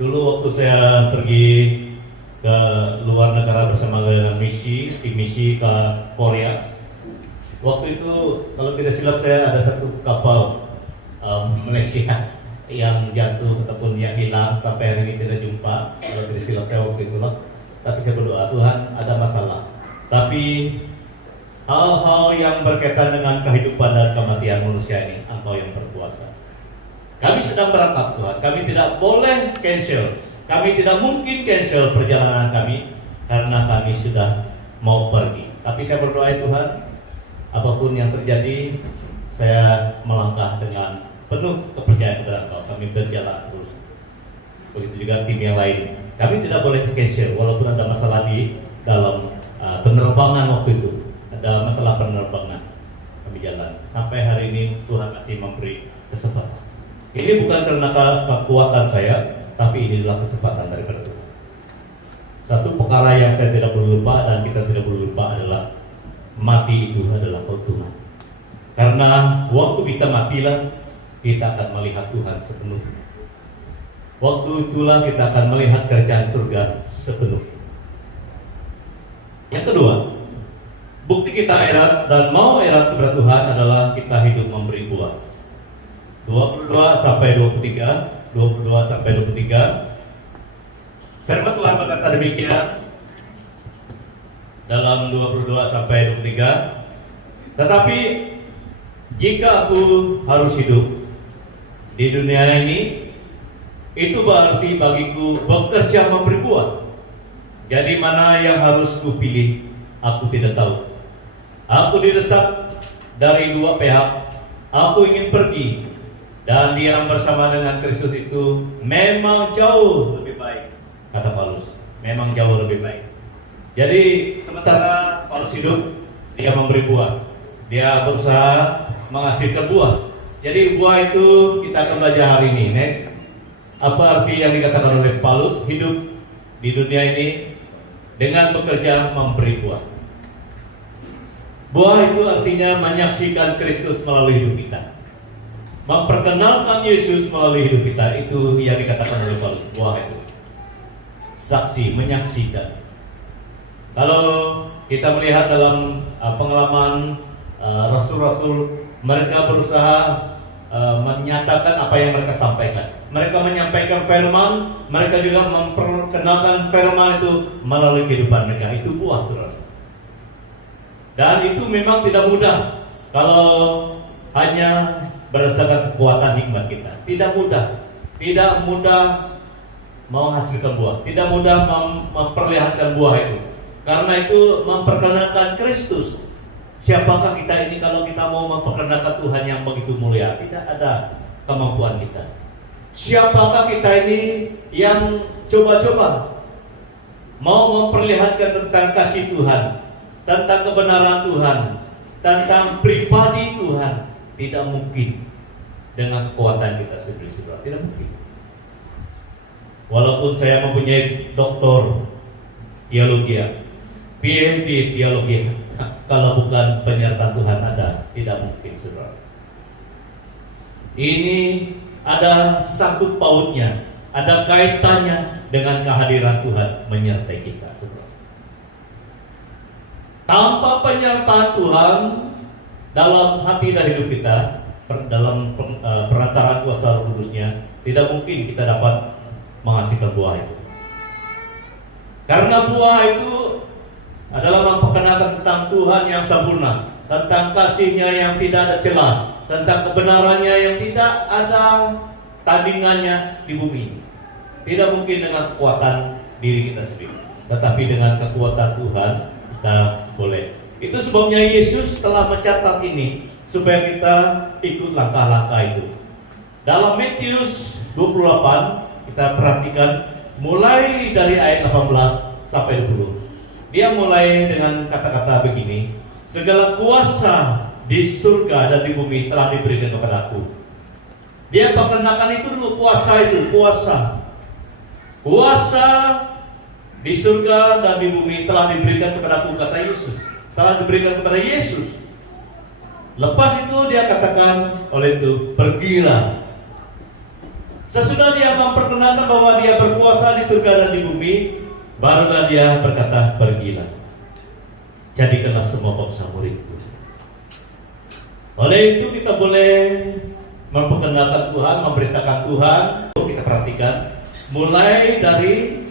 Dulu waktu saya pergi ke luar negara bersama dengan tim misi ke Korea. Waktu itu kalau tidak silap saya ada satu kapal Malaysia yang jatuh ataupun yang hilang sampai hari ini tidak jumpa. Kalau tidak silap saya waktu itu lah. Tapi saya berdoa, Tuhan ada masalah. Tapi hal-hal yang berkaitan dengan kehidupan dan kematian manusia ini, Engkau yang berkuasa. Kami sedang berangkat Tuhan, kami tidak boleh cancel. Kami tidak mungkin cancel perjalanan kami karena kami sudah mau pergi. Tapi saya berdoa Tuhan, apapun yang terjadi, saya melangkah dengan penuh kepercayaan kepada Engkau. Kami berjalan terus. Begitu juga tim yang lain. Kami tidak boleh cancel walaupun ada masalah di dalam penerbangan waktu itu. Ada masalah penerbangan. Kami jalan. Sampai hari ini Tuhan masih memberi kesempatan. Ini bukan karena kekuatan saya, tapi ini adalah kesempatan daripada Tuhan. Satu perkara yang saya tidak perlu lupa dan kita tidak perlu lupa adalah mati itu adalah keuntungan. Karena waktu kita matilah, kita akan melihat Tuhan sepenuhnya. Waktu itulah kita akan melihat kerajaan surga sepenuhnya. Yang kedua, bukti kita erat dan mau erat kepada Tuhan adalah kita hidup memberi buah. 22 sampai 23. Firman Tuhan berkata demikian dalam 22 sampai 23. Tetapi jika aku harus hidup di dunia ini, itu berarti bagiku bekerja memberi buah. Jadi mana yang harus kupilih, aku tidak tahu. Aku didesak dari dua pihak. Aku ingin pergi dan diam bersama dengan Kristus itu memang jauh lebih baik, kata Paulus. Memang jauh lebih baik. Jadi sementara Paulus hidup, dia memberi buah. Dia berusaha menghasilkan buah. Jadi buah itu kita akan belajar hari ini. Next, apa arti yang dikatakan oleh Paulus hidup di dunia ini dengan bekerja memberi buah? Buah itu artinya menyaksikan Kristus melalui hidup kita, memperkenalkan Yesus melalui hidup kita. Itu yang dikatakan oleh Paulus, buah itu saksi, menyaksikan. Kalau kita melihat dalam pengalaman rasul-rasul, mereka berusaha menyatakan apa yang mereka sampaikan. Mereka menyampaikan firman, mereka juga memperkenalkan firman itu melalui kehidupan mereka. Itu buah, saudara. Dan itu memang tidak mudah kalau hanya berdasarkan kekuatan hikmat kita. Tidak mudah menghasilkan buah, tidak mudah memperlihatkan buah itu. Karena itu memperkenalkan Kristus. Siapakah kita ini kalau kita mau memperkenalkan Tuhan yang begitu mulia? Tidak ada kemampuan kita. Siapakah kita ini yang coba-coba mau memperlihatkan tentang kasih Tuhan, tentang kebenaran Tuhan, tentang pribadi Tuhan? Tidak mungkin dengan kekuatan kita sendiri, saudara. Tidak mungkin. Walaupun saya mempunyai doktor teologia, PhD teologi. Kalau bukan penyertaan Tuhan ada, tidak mungkin, saudara. Ini ada sangkut pautnya, ada kaitannya dengan kehadiran Tuhan menyertai kita, saudara. Tanpa penyertaan Tuhan dalam hati dan hidup kita, dalam perantaraan kuasa Roh Kudusnya, tidak mungkin kita dapat menghasilkan buah itu. Karena buah itu adalah memperkenalkan tentang Tuhan yang sempurna, tentang kasih-Nya yang tidak ada celah, tentang kebenarannya yang tidak ada tandingannya di bumi. Tidak mungkin dengan kekuatan diri kita sendiri, tetapi dengan kekuatan Tuhan kita boleh. Itu sebabnya Yesus telah mencatat ini supaya kita ikut langkah-langkah itu. Dalam Matius 28 kita perhatikan mulai dari ayat 18 sampai 20. Dia mulai dengan kata-kata begini, segala kuasa di surga dan di bumi telah diberikan kepadaku. Dia perkenalkan itu dulu, kuasa itu, kuasa di surga dan di bumi telah diberikan kepadaku, kata Yesus. Telah diberikan kepada Yesus. Lepas itu dia katakan oleh itu, pergilah. Sesudah dia memperkenalkan bahwa dia berkuasa di surga dan di bumi, barulah dia berkata, pergilah, jadikanlah semua bangsa muridku. Oleh itu kita boleh memperkenalkan Tuhan, memberitakan Tuhan. Kita perhatikan mulai dari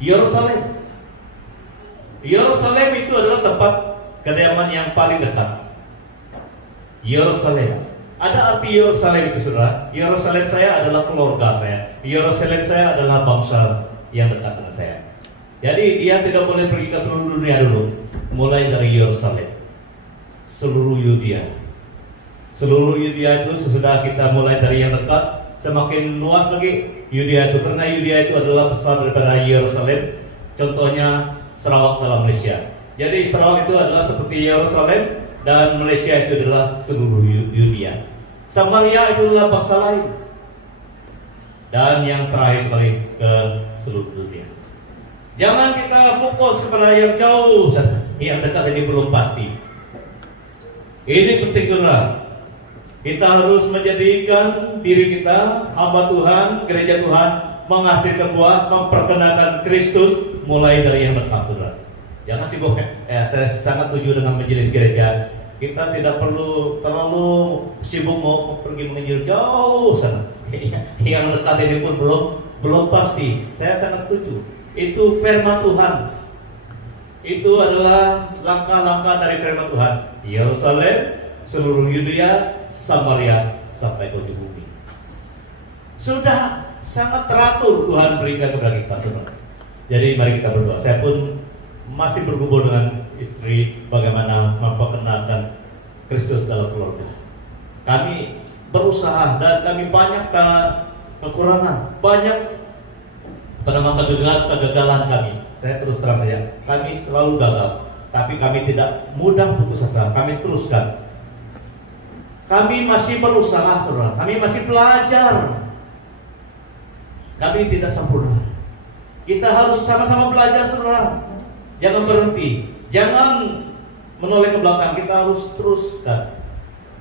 Yerusalem. Yerusalem itu adalah tempat kediaman yang paling dekat. Yerusalem. Ada arti Yerusalem itu, saudara. Yerusalem saya adalah keluarga saya. Yerusalem saya adalah bangsa yang dekat dengan saya. Jadi dia tidak boleh pergi ke seluruh dunia dulu. Mulai dari Yerusalem, seluruh Yudea. Seluruh Yudea itu sesudah kita mulai dari yang dekat, semakin luas lagi Yudea itu. Karena Yudea itu adalah besar daripada Yerusalem. Contohnya Sarawak dalam Malaysia. Jadi Sarawak itu adalah seperti Yerusalem, dan Malaysia itu adalah seluruh Yudea. Samaria itu adalah bangsa lain. Dan yang terakhir sekali ke seluruh dunia. Jangan kita fokus kepada yang jauh, yang dekat ini belum pasti. Ini penting, saudara. Kita harus menjadikan diri kita hamba Tuhan, gereja Tuhan, menghasilkan buah, memperkenalkan Kristus mulai dari yang dekat, saudara. Jangan sibuk saya sangat setuju dengan majelis gereja. Kita tidak perlu terlalu sibuk mau pergi menginjil jauh sana. Yang dekat ini pun belum pasti. Saya sangat setuju. Itu firman Tuhan. Itu adalah langkah-langkah dari firman Tuhan. Yerusalem, seluruh Yudea, Samaria sampai ke ujung bumi. Sudah sangat teratur Tuhan berikan kepada kita, saudara. Jadi mari kita berdoa. Saya pun masih bergumul dengan istri bagaimana memperkenalkan Kristus dalam keluarga. Kami berusaha dan kami banyak kekurangan, banyak kegagalan kami. Saya terus terang saja, kami selalu gagal. Tapi kami tidak mudah putus asa. Kami teruskan. Kami masih berusaha, saudara. Kami masih belajar. Kami tidak sempurna. Kita harus sama-sama belajar, saudara. Jangan berhenti, jangan menoleh ke belakang. Kita harus teruskan.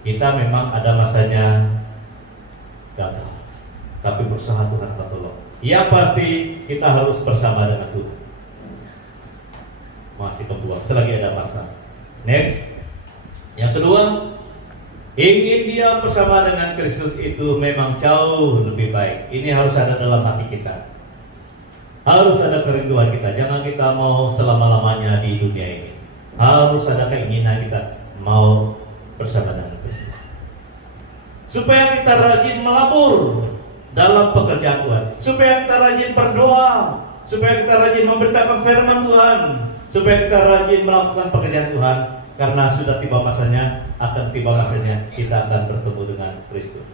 Kita memang ada masanya gagal, tapi berusaha Tuhan akan tolong. Ya pasti kita harus bersama dengan Tuhan. Masih kebuang, selagi ada masa. Next, yang kedua, ingin dia bersama dengan Kristus itu memang jauh lebih baik. Ini harus ada dalam hati kita. Harus ada kerinduan kita. Jangan kita mau selama-lamanya di dunia ini. Harus ada keinginan kita mau bersama dengan Kristus. Supaya kita rajin melabur dalam pekerjaan Tuhan. Supaya kita rajin berdoa. Supaya kita rajin memberitakan firman Tuhan. Supaya kita rajin melakukan pekerjaan Tuhan. Karena sudah tiba masanya, akan tiba masanya kita akan bertemu dengan Kristus.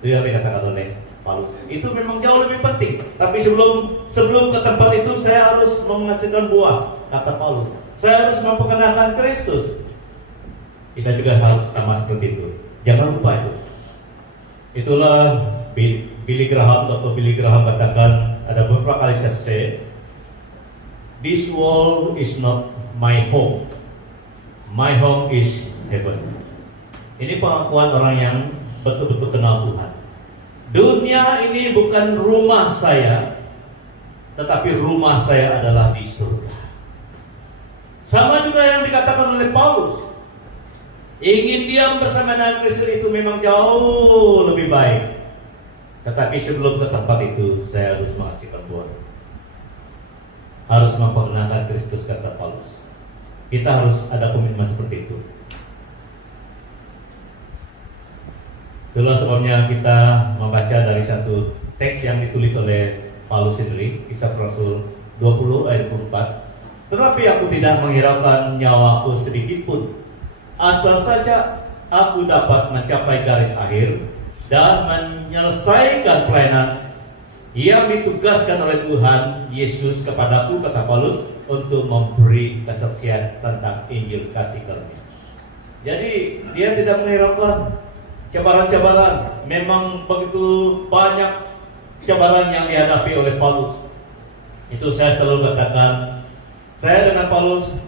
Itu yang dikatakan oleh Paulus. Itu memang jauh lebih penting. Tapi sebelum ke tempat itu saya harus menghasilkan buah, kata Paulus. Saya harus memperkenalkan Kristus. Kita juga harus sama seperti itu. Jangan lupa itu. Itulah Billy Graham, Dr. Billy Graham katakan, ada beberapa kali saya this world is not my home. My home is heaven. Ini pengakuan orang yang betul-betul kenal Tuhan. Dunia ini bukan rumah saya, tetapi rumah saya adalah di surga. Sama juga yang dikatakan oleh Paulus. Ingin diam bersama dengan Kristus itu memang jauh lebih baik. Tetapi sebelum ke tempat itu, saya harus mengasihi Tuhan. Harus memperkenalkan Kristus, kata Paulus. Kita harus ada komitmen seperti itu. Itulah sebabnya kita membaca dari satu teks yang ditulis oleh Paulus sendiri, Kisah Rasul 20 ayat 24. Tetapi aku tidak menghiraukan nyawaku sedikit pun, asal saja aku dapat mencapai garis akhir dan menyelesaikan pelayanan yang ditugaskan oleh Tuhan Yesus kepadaku, kata Paulus, untuk memberi kesaksian tentang Injil kasih karunia. Jadi dia tidak menghiraukan cabaran-cabaran. Memang begitu banyak cabaran yang dihadapi oleh Paulus. Itu saya selalu katakan, saya dengan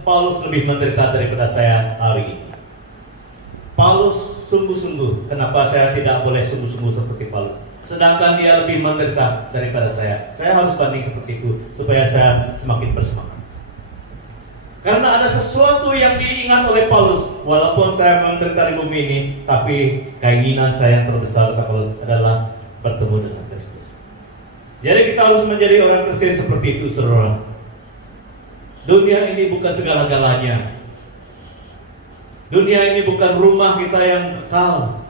Paulus lebih menderita daripada saya hari ini. Paulus sungguh-sungguh, kenapa saya tidak boleh sungguh-sungguh seperti Paulus? Sedangkan dia lebih menderita daripada saya. Saya harus banding seperti itu supaya saya semakin bersemangat. Karena ada sesuatu yang diingat oleh Paulus. Walaupun saya menderita di bumi ini, tapi keinginan saya yang terbesar, kata Paulus, adalah bertemu dengan Kristus. Jadi kita harus menjadi orang Kristen seperti itu, saudara. Dunia ini bukan segala-galanya. Dunia ini bukan rumah kita yang kekal.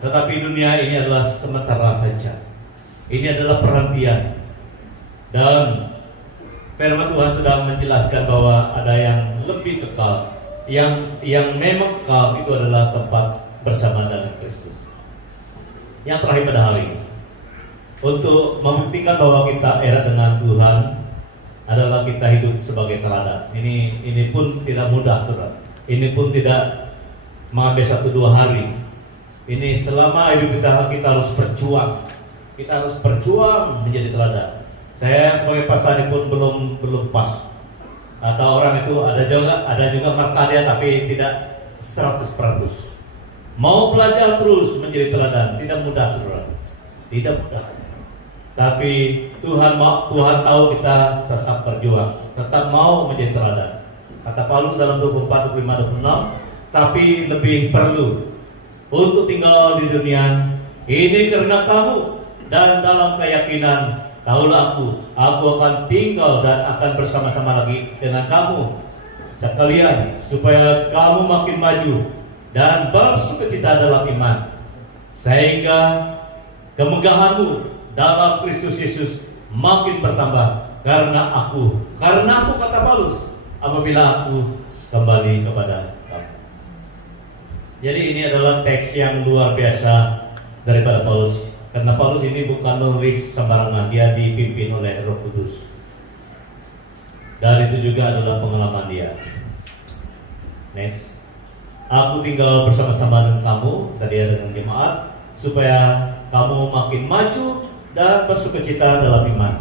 Tetapi dunia ini adalah sementara saja. Ini adalah perhentian. Dan firman Tuhan sudah menjelaskan bahwa ada yang lebih kekal. Yang memang kekal itu adalah tempat bersama dengan Kristus. Yang terakhir pada hari ini, untuk membuktikan bahwa kita erat dengan Tuhan adalah kita hidup sebagai teladan. Ini pun tidak mudah, saudara. Ini pun tidak mengambil 1-2 hari. Ini selama hidup kita harus berjuang. Kita harus berjuang menjadi teladan. Saya sebagai pastor pun belum pas. Atau orang itu ada juga marka dia tapi tidak 100%. Mau belajar terus menjadi teladan, tidak mudah, saudara. Tidak mudah. Tapi Tuhan tahu kita tetap berjuang, tetap mau menjadi teladan. Kata Paulus dalam 24, 25, 26, tapi lebih perlu untuk tinggal di dunia ini karena kamu, dan dalam keyakinan tahulah aku akan tinggal dan akan bersama-sama lagi dengan kamu sekalian, supaya kamu makin maju dan bersukacita dalam iman, sehingga kemegahanmu dalam Kristus Yesus makin bertambah karena aku kata Paulus, apabila aku kembali kepada kamu. Jadi ini adalah teks yang luar biasa daripada Paulus. Karena Paulus ini bukan menulis sembarangan, dia dipimpin oleh Roh Kudus. Dan itu juga adalah pengalaman dia. Next. Aku tinggal bersama-sama dengan kamu, tadi ada dengan jemaat, supaya kamu makin maju dan bersukacita dalam iman.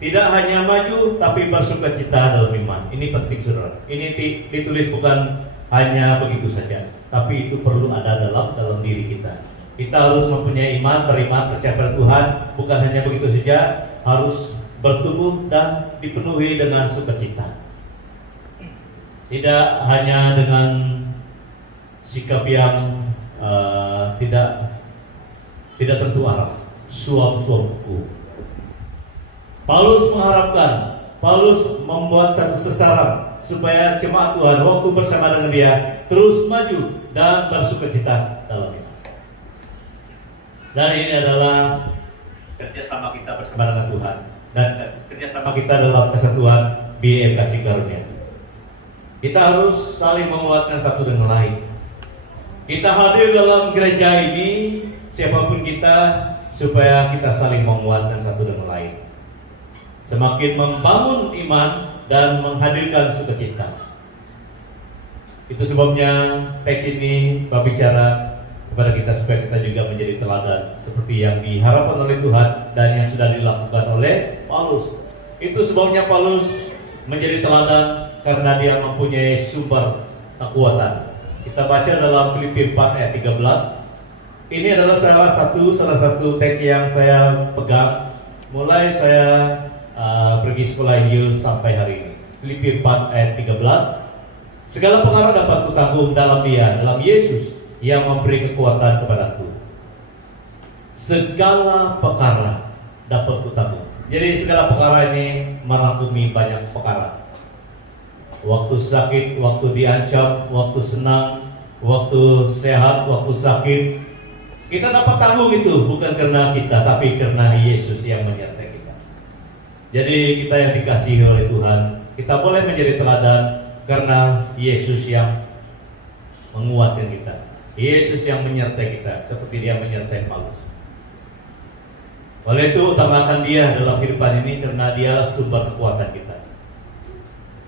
Tidak hanya maju, tapi bersukacita dalam iman. Ini penting, saudara. Ini ditulis bukan hanya begitu saja, tapi itu perlu ada dalam diri kita. Kita harus mempunyai iman, beriman, percaya pada Tuhan. Bukan hanya begitu saja, harus bertumbuh dan dipenuhi dengan sukacita. Tidak hanya dengan sikap yang tidak tentu arah, suam-suamku. Paulus mengharapkan, Paulus membuat satu sasaran supaya jemaat Tuhan waktu bersama dengan dia terus maju dan bersukacita dalam iman. Dan ini adalah kerjasama kita bersama dengan Tuhan dan kerjasama kita dalam kesatuan BM Kasih Karunia. Kita harus saling menguatkan satu dengan lain. Kita hadir dalam gereja ini, siapapun kita, supaya kita saling menguatkan satu dengan lain. Semakin membangun iman dan menghadirkan sukacita. Itu sebabnya teks ini berbicara kepada kita supaya kita juga menjadi teladan seperti yang diharapkan oleh Tuhan dan yang sudah dilakukan oleh Paulus. Itu sebabnya Paulus menjadi teladan karena dia mempunyai sumber kekuatan. Kita baca dalam Filipi 4 ayat 13. Ini adalah salah satu teks yang saya pegang mulai saya pergi sekolah Injil sampai hari ini. Filipi 4 ayat 13. Segala perkara dapat kutanggung dalam Dia, dalam Yesus yang memberi kekuatan kepadaku. Segala perkara dapat kutanggung. Jadi segala perkara ini merangkumi banyak perkara. Waktu sakit, waktu diancam, waktu senang, waktu sehat, waktu sakit, kita dapat tanggung itu bukan karena kita, tapi karena Yesus yang menyertai kita. Jadi kita yang dikasihi oleh Tuhan, kita boleh menjadi teladan karena Yesus yang menguatkan kita, Yesus yang menyertai kita, seperti Dia menyertai Paulus. Oleh itu utamakan Dia dalam kehidupan ini karena Dia sumber kekuatan kita.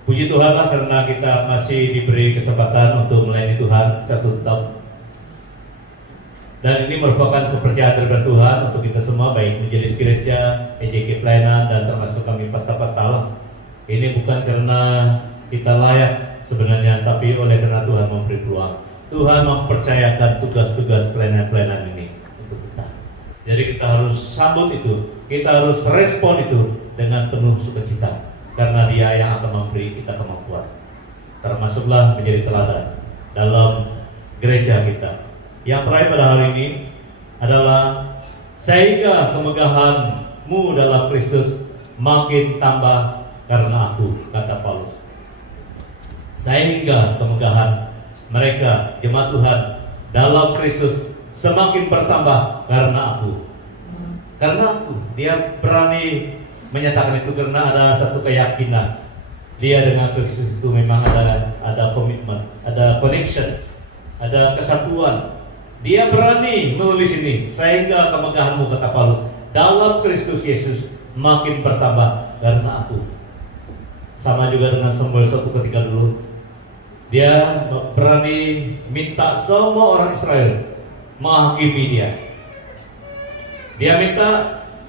Puji Tuhanlah karena kita masih diberi kesempatan untuk melayani Tuhan 1 tahun. Dan ini merupakan kepercayaan daripada Tuhan untuk kita semua, baik menjadi gereja, EJK pelayanan, dan termasuk kami pasta-pasta Allah. Ini bukan karena kita layak sebenarnya, tapi oleh karena Tuhan memberi peluang. Tuhan mempercayakan tugas-tugas pelayanan-pelayanan ini untuk kita. Jadi kita harus sambut itu, kita harus respon itu dengan penuh sukacita, karena Dia yang akan memberi kita kemampuan. Termasuklah menjadi teladan dalam gereja kita. Yang terakhir pada hari ini adalah sehingga kemegahanmu dalam Kristus makin tambah karena aku, kata Paulus. Sehingga kemegahan mereka, jemaat Tuhan, dalam Kristus semakin bertambah karena aku. Karena aku, dia berani menyatakan itu karena ada satu keyakinan. Dia dengan Kristus itu memang ada komitmen, ada connection, ada kesatuan. Dia berani menulis ini, sehingga kemegahanmu, kata Paulus, dalam Kristus Yesus makin bertambah karena aku. Sama juga dengan Samuel 1 ketika dulu, dia berani minta semua orang Israel menghakimi dia. Dia minta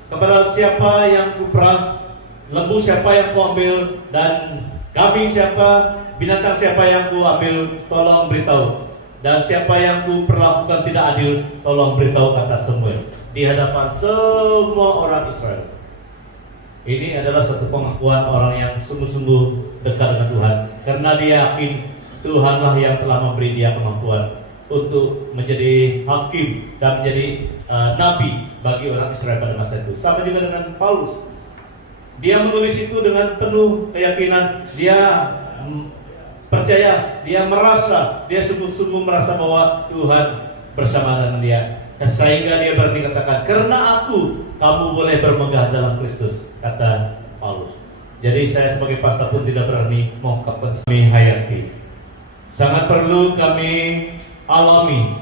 kepada siapa yang kuperas, lembu siapa yang kuambil, dan kambing siapa, binatang siapa yang kuambil, tolong beritahu. Dan siapa yang ku perlakukan tidak adil, tolong beritahu, kata Samuel di hadapan semua orang Israel. Ini adalah satu pengakuan orang yang sungguh-sungguh dekat dengan Tuhan, karena dia yakin Tuhanlah yang telah memberi dia kemampuan untuk menjadi hakim dan menjadi nabi bagi orang Israel pada masa itu. Sama juga dengan Paulus, dia menulis itu dengan penuh keyakinan. Dia percaya, dia merasa, dia sungguh-sungguh merasa bahwa Tuhan bersama dengan dia. Dan sehingga dia berani katakan, karena aku, kamu boleh bermegah dalam Kristus, kata Paulus. Jadi saya sebagai pastor pun tidak berani mengungkapkan kami hayati. Sangat perlu kami alami,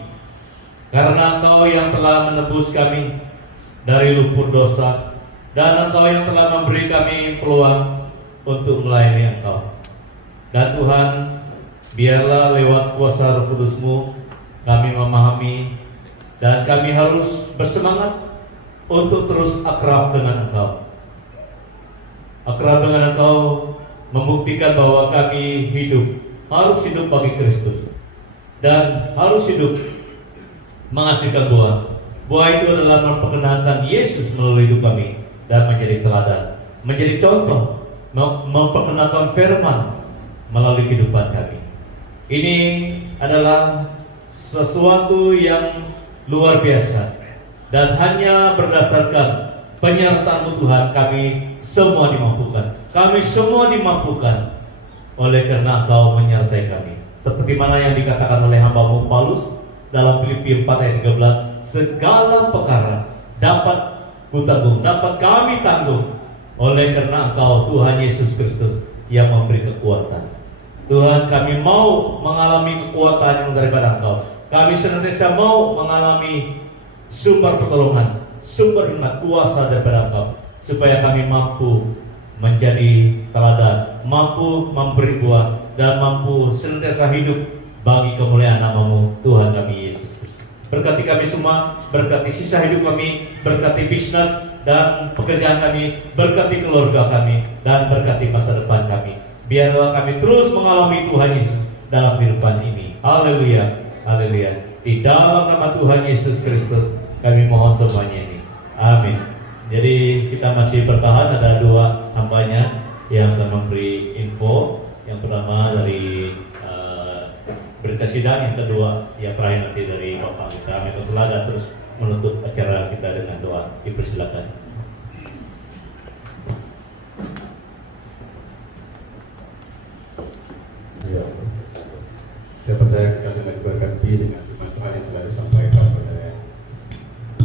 karena Engkau yang telah menebus kami dari lumpur dosa, dan Engkau yang telah memberi kami peluang untuk melayani Engkau. Dan Tuhan, biarlah lewat kuasa Roh Kudus-Mu kami memahami, dan kami harus bersemangat untuk terus akrab dengan Engkau. Akrab dengan Engkau membuktikan bahwa kami harus hidup bagi Kristus, dan harus hidup menghasilkan buah. Buah itu adalah memperkenalkan Yesus melalui hidup kami dan menjadi teladan, menjadi contoh, memperkenalkan firman melalui kehidupan kami. Ini adalah sesuatu yang luar biasa, dan hanya berdasarkan penyertaan Tuhan kami semua dimampukan. Kami semua dimampukan oleh karena Engkau menyertai kami. Seperti mana yang dikatakan oleh hamba-Mu Paulus dalam Filipi 4 ayat 13, segala perkara dapat kutanggung, dapat kami tanggung oleh karena Engkau, Tuhan Yesus Kristus, yang memberi kekuatan. Tuhan, kami mau mengalami kekuatan yang daripada Engkau. Kami senantiasa mau mengalami sumber pertolongan, sumber hikmat, kuasa daripada Engkau, supaya kami mampu menjadi teladan, mampu memberi buah, dan mampu senantiasa hidup bagi kemuliaan nama-Mu, Tuhan kami Yesus Kristus. Berkati kami semua, berkati sisa hidup kami, berkati bisnis, dan pekerjaan kami, berkati keluarga kami, dan berkati masa depan kami. Biarlah kami terus mengalami Tuhan Yesus dalam kehidupan ini. Haleluya, haleluya. Di dalam nama Tuhan Yesus Kristus kami mohon semuanya ini. Amin. Jadi kita masih bertahan, ada dua hambanya yang akan memberi info. Yang pertama dari berita sidang, yang kedua yang terakhir nanti dari Bapak kita. Kami persilakan terus menutup acara kita dengan doa. Dipersilakan. Ya, saya percaya kita sudah berganti dengan firman Tuhan yang telah disampaikan oleh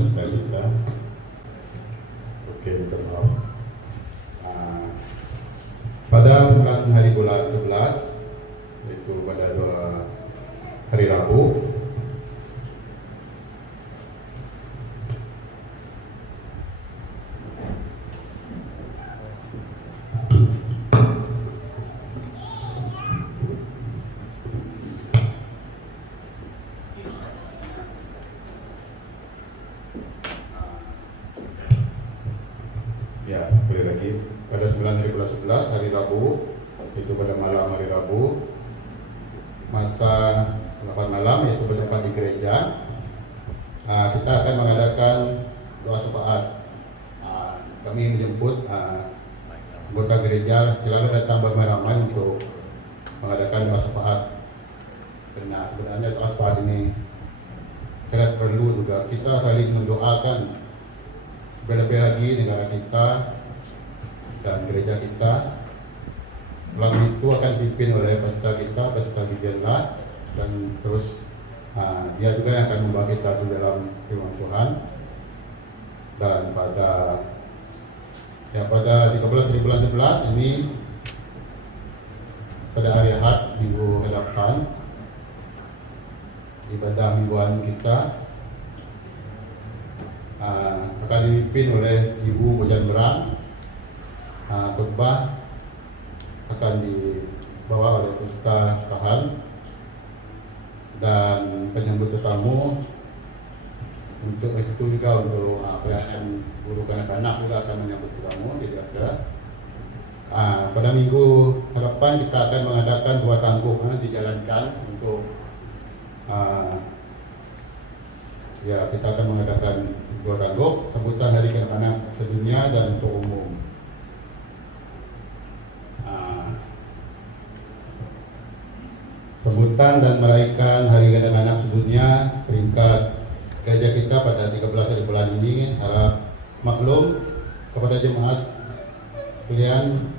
Pastor kita. Oke, minta maaf. Pada 9 hari bulan 11, yaitu pada 2 hari Rabu, ya, sekali lagi, pada 9 hari bulan 11 hari Rabu, yaitu pada malam hari Rabu, masa 8 malam, yaitu bertempat di gereja, kita akan mengadakan doa syafaat. Kami menjemput anggota gereja selalu datang beramai-ramai untuk mengadakan doa syafaat. Karena sebenarnya doa syafaat ini sangat perlu juga kita saling mendoakan lebih-lebih lagi negara kita dan gereja kita. Lagu itu akan dipimpin oleh pastor kita, Pastor Gideonlah, dan terus dia juga yang akan membawa kita di dalam firman Tuhan. Dan pada 13 bulan 11 ini, pada hari Ahad minggu hadapan, ibadah mingguan kita akan dipimpin oleh Ibu Bojan Berang. Khotbah akan dibawa oleh Ustaz Pahan, dan penyambut tetamu untuk itu juga untuk pelayanan guru kanak-kanak juga akan menyambut tetamu biasa. Pada minggu hadapan kita akan mengadakan 2 tangguh dijalankan untuk kita akan mengadakan 2 tangguh sambutan Hari Kanak-kanak Sedunia dan untuk umum. Sambutan dan merayakan Hari Kanak-kanak Sedunia peringkat gereja kita pada 13 hari bulan ini. Harap maklum kepada jemaat sekalian,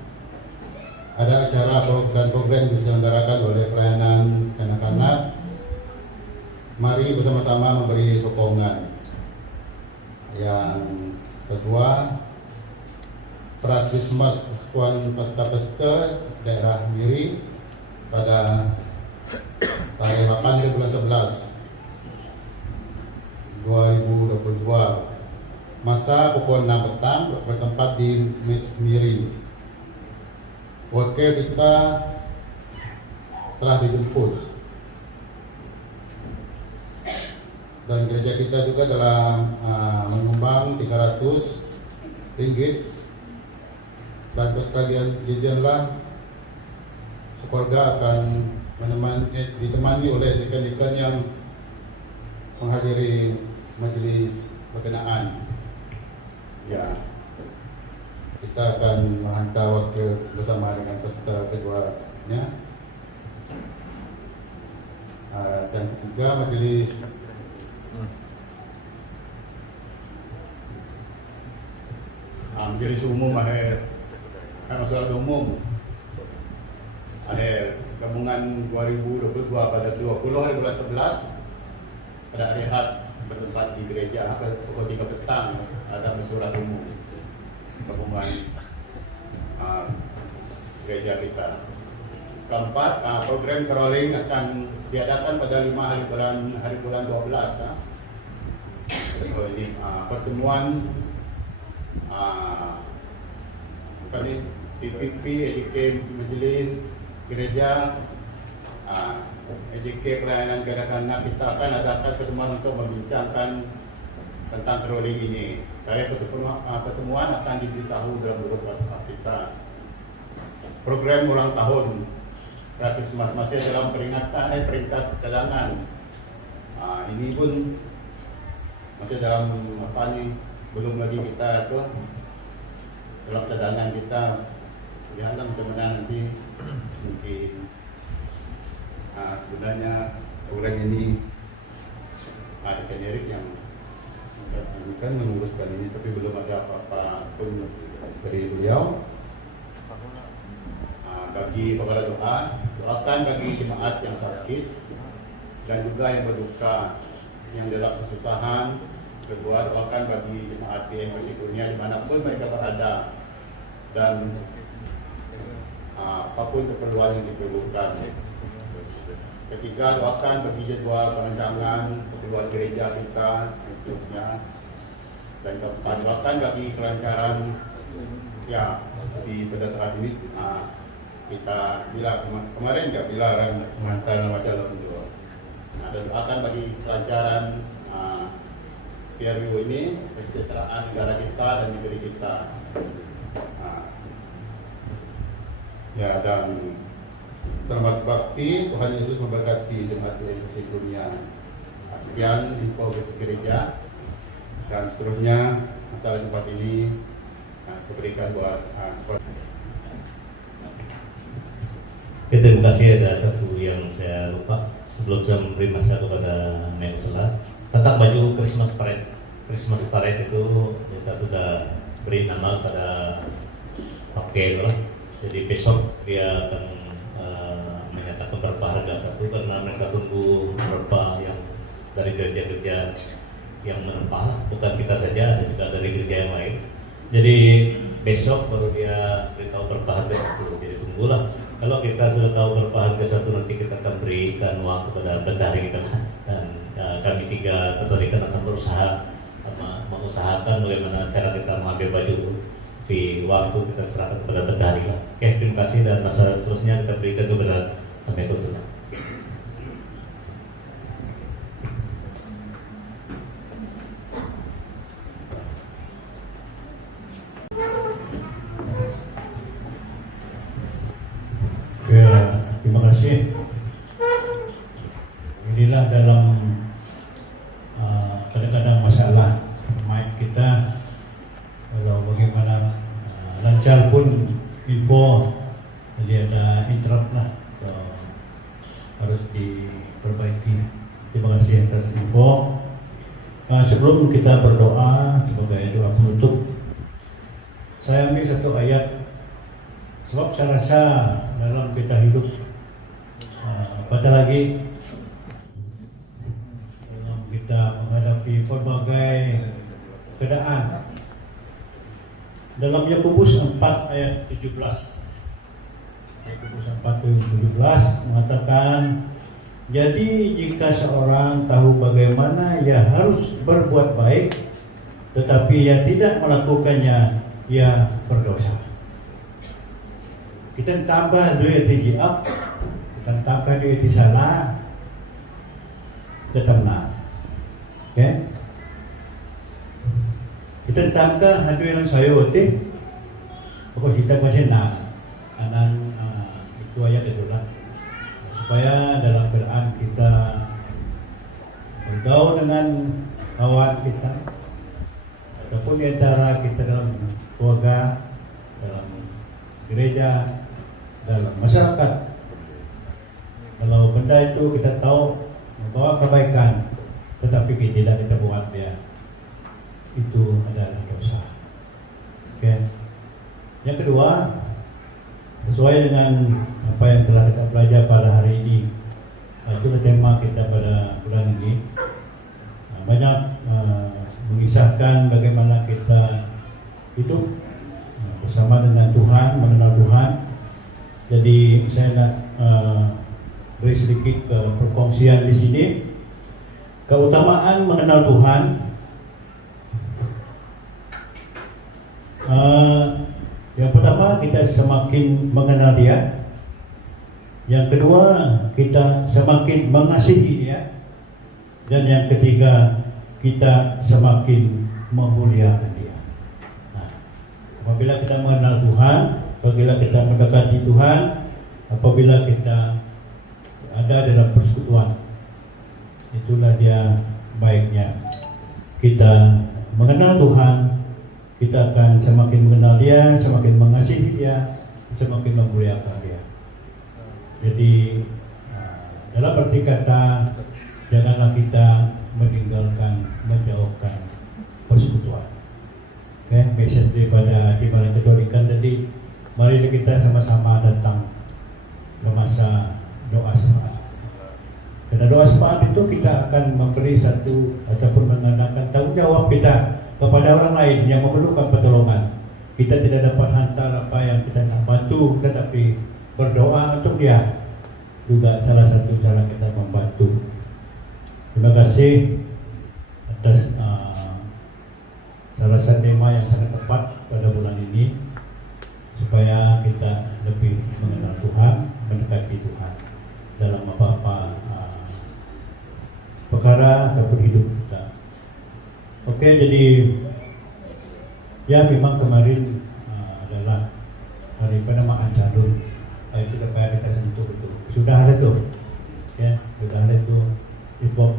ada acara program yang diselenggarakan oleh pelayanan kanak-kanak. Mari bersama-sama memberi sokongan. Yang kedua, Prakrismas Persekutuan Pesta-Pesta Daerah Miri pada tanggal 8 bulan 11 2022, masa pukul 6 petang, bertempat di Miri. Wakil kita telah dijemput, dan gereja kita juga telah menyumbang 300 ringgit. Dan sekalian Gideonlah sekeluarga akan ditemani oleh dekan-dekan yang menghadiri majelis berkenaan. Ya, kita akan menghantar wakil bersama dengan peserta keduanya. Dan ketiga, majelis umum masalah umum akhir gabungan 2022 pada 20 hari bulan 11 pada hari Ahad bertempat di gereja pukul 3 petang ada mesyuarat umum gabungan gereja kita. Keempat, program caroling akan diadakan pada 5 hari bulan 12. Pertemuan PPP, EJK Majelis Gereja, EJK Pelayanan Kanak-kanak, kita akan adakan pertemuan untuk membincangkan tentang caroling ini. Tarikh pertemuan akan diberitahu dalam grup WhatsApp kita. Program ulang tahun Christmas masih dalam peringkat cadangan. Ini pun masih dalam belum lagi kita tuh dalam cadangan kita. Lihatlah macam mana nanti mungkin sebenarnya program ini ada Erik yang kan menguruskan ini, tapi belum ada apa-apa pun dari beliau. Bagi kepada doakan bagi jemaat yang sakit dan juga yang berduka, yang dalam kesusahan. Kedua, doakan bagi jemaat di Embassy Kurnia dimanapun mereka berada, dan apapun keperluan yang diperlukan. Ketiga, doakan bagi jadwal perancangan keperluan gereja kita dan seterusnya. Dan keempat, doakan bagi kelancaran pada saat ini. Kita bila kemarin bilang mengantar nama calon itu. Dan doakan bagi kelancaran PRU ini, kesejahteraan negara kita dan negeri kita. Dan selamat bakti, Tuhan Yesus memberkati jemaat Embassy Kurnia. Sekian info gereja, dan seterusnya masalah tempat ini diberikan buat Terima kasih. Ada satu yang saya lupa sebelum saya memberi masa kepada Nek Ursula tentang baju Christmas Parade. Christmas Parade itu kita sudah beri nama pada Oke lah. Jadi besok dia akan menyatakan berapa harga satu, karena mereka tunggu berapa yang dari gereja-gereja yang menempah, bukan kita saja, ada juga dari gereja yang lain. Jadi besok baru dia beritahu berapa harga satu. Jadi tunggulah. Kalau kita sudah tahu berapa harga satu, nanti kita akan berikan uang kepada bendahari kita, dan kami tiga Katolikan akan berusaha mengusahakan bagaimana cara kita mengambil baju itu. Di waktu kita serahkan kepada bendahari lah. Oke, terima kasih, dan masa seterusnya kita berikan kepada Nek Ursula. Terima kasih. Inilah dalam kadang-kadang masalah mic kita, kalau bagaimana lancar pun info, jadi ada interrupt lah, so, harus diperbaiki. Terima kasih atas info. Sebelum kita berdoa sebagai doa penutup, saya ambil satu ayat, sebab saya rasa dalam kita hidup pada lagi dalam kita menghadapi berbagai keadaan. Dalam Yakobus 4 ayat 17, Yakobus 4 ayat 17 mengatakan, jadi jika seorang tahu bagaimana ia harus berbuat baik, tetapi ia tidak melakukannya, ia berdosa. Kita tambah duit di up, kita tambah duit di sana, kita menang. Okay? Kita tambah duit yang saya oke, pokok kita masih nang, kanan itu ayat itu lah, supaya dalam keadaan kita bergaul dengan kawan kita, ataupun di antara kita dalam keluarga, dalam gereja, dalam masyarakat, kalau benda itu kita tahu membawa kebaikan, tetapi tidak kita buat dia, itu adalah dosa. Okay. Yang kedua, sesuai dengan apa yang telah kita belajar pada hari ini, itu tema kita pada bulan ini, banyak mengisahkan bagaimana kita hidup bersama dengan Tuhan, mengenal Tuhan. Jadi saya nak beri sedikit perkongsian di sini. Keutamaan mengenal Tuhan. Yang pertama, kita semakin mengenal Dia. Yang kedua, kita semakin mengasihi Dia. Dan yang ketiga, kita semakin memuliakan Dia. Apabila kita mengenal Tuhan, apabila kita mendekati Tuhan, apabila kita ada dalam persekutuan, itulah dia baiknya. Kita mengenal Tuhan, kita akan semakin mengenal Dia, semakin mengasihi Dia, semakin memuliakan Dia. Jadi dalam arti kata, janganlah kita meninggalkan, menjauhkan persekutuan. Oke, message daripada Timbalan Kedolikan tadi, mari kita sama-sama datang ke masa doa syafaat. Karena doa syafaat itu kita akan memberi satu ataupun mengadakan tanggung jawab kita kepada orang lain yang memerlukan pertolongan. Kita tidak dapat hantar apa yang kita nak bantu, tetapi berdoa untuk dia juga salah satu cara kita membantu. Terima kasih atas salah satu tema yang sangat tepat pada bulan ini, supaya kita lebih mengenal Tuhan, mendekati Tuhan dalam apa-apa perkara ataupun hidup kita. Oke, jadi ya memang kemarin adalah hari penamaan Cadun. Itu supaya kita sentuh betul. Sudah ada tuh, ya, sudah ada tuh.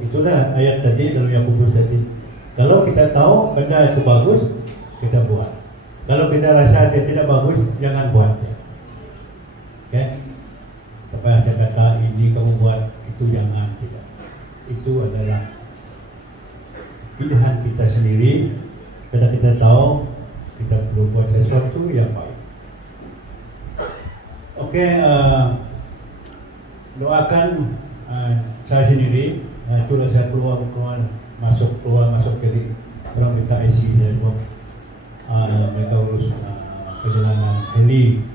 Itulah ayat tadi dalam Yakobus tadi. Kalau kita tahu benda itu bagus, kita buat. Kalau kita rasa dia tidak bagus, jangan buat. Ya. Oke, supaya saya kata ini kamu buat, itu jangan, tidak. Itu adalah pilihan kita sendiri, karena kita tahu kita perlu buat sesuatu yang baik. Oke, doakan saya sendiri. Itulah saya keluar masuk jadi orang minta IC saya sebab mereka urus perjalanan heli.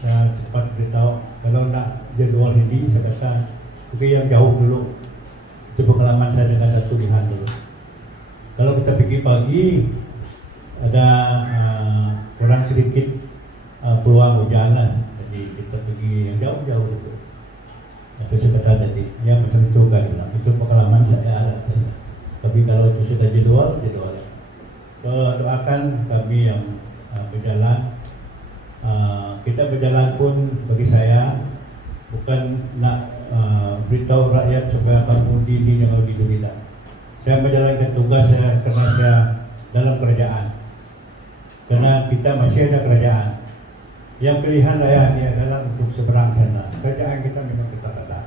Saya cepat beritahu kalau nak jadwal heli, saya kata oke, yang jauh dulu. Itu pengalaman saya dengan Datuk Lihan dulu. Kalau kita pergi pagi, ada kurang sedikit peluang hujan lah. Jadi kita pergi yang jauh-jauh dulu. Itu saya kata tadi, ya macam itu kan. Itu pengalaman saya. Tapi kalau itu sudah jadwal. Doakan kami yang berjalan. Kita berjalan pun bagi saya bukan nak beritahu rakyat supaya kamu ini jangan tidak. Saya menjalankan tugas saya karena saya dalam kerajaan. Karena kita masih ada kerajaan. Yang pilihan rakyat ini adalah untuk seberang sana. Kerajaan kita memang kita ada.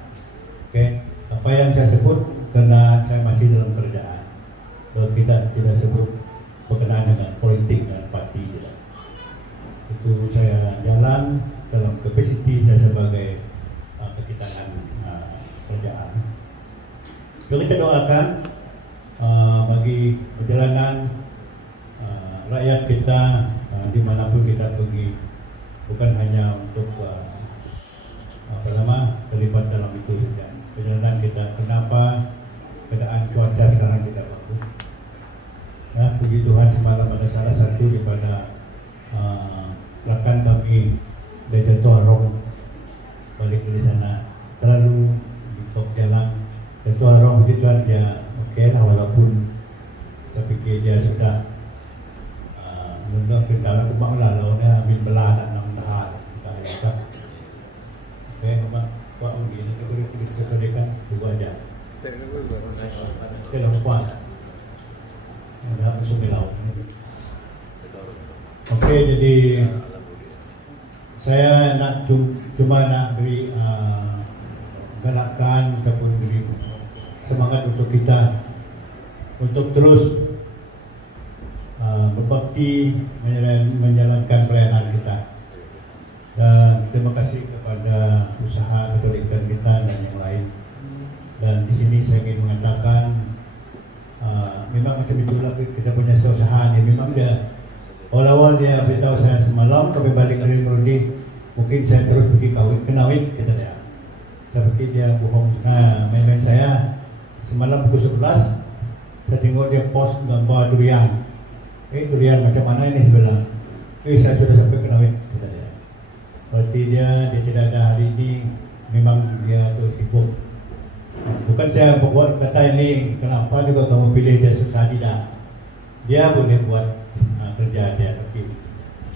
Oke, apa yang saya sebut karena saya masih dalam kerajaan. Kalau kita tidak sebut berkenaan dengan politik dan parti tidak. Itu saya jalan dalam kapasiti saya sebagai kekitangan kerajaan. Kalau kita doakan bagi perjalanan rakyat kita dimanapun kita pergi, bukan hanya untuk terlibat dalam itu saja. Perjalanan kita, kenapa keadaan cuaca sekarang tidak bagus? Ya, puji Tuhan semalam ada salah satu daripada rakan kami dari Dato' Arong balik dari sana, terlalu di top jalan. Dato' Arong begitu dia okey lah, walaupun saya fikir dia sudah menurut kita lah kubang lah kalau dia ambil belah tak nak mentahar kita ya. Okey, buat begini kita dekat dua aja. Kita lupa ada musuh laut. Okey, jadi saya nak cuma nak beri galakan ataupun beri semangat untuk kita untuk terus berbakti menjalankan pelayanan kita. Dan terima kasih kepada usaha kebaikan kita dan yang lain. Dan di sini saya ingin mengatakan memang macam itulah kita punya usaha ni. Memang dia awal-awal dia beritahu saya semalam kami balik dari Merundi, mungkin saya terus pergi kenawit kita dia. Saya pikir dia bohong. Main-main saya semalam pukul 11 saya tengok dia post gambar durian. Durian macam mana ini sebelah? Saya sudah sampai kenawit kita dia. Berarti dia tidak ada hari ini, memang dia tu sibuk. Bukan saya buat kata ini kenapa juga kamu pilih dia susah tidak. dia boleh buat kerja dia, tapi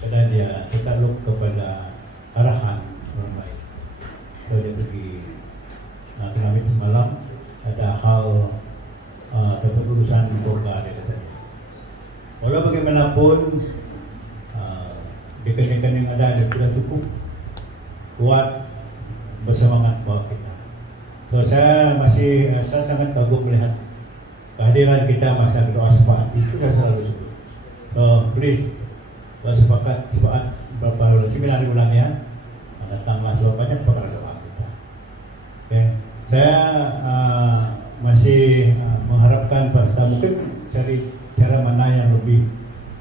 kadang dia tertakluk kepada arahan orang lain. Kalau dia pergi Keramik semalam, ada hal ataupun urusan keluarga dia katanya. Walau bagaimanapun rekan-rekan yang ada sudah cukup kuat bersemangat bawa kita. So saya sangat kagum melihat kehadiran kita masa doa syafaat itu. Saya selalu sebut. So please sepakat berapa bulan 9 bulan ya, datanglah sebanyak perkara doa kita. Okay. Saya masih mengharapkan pastor mungkin cari cara mana yang lebih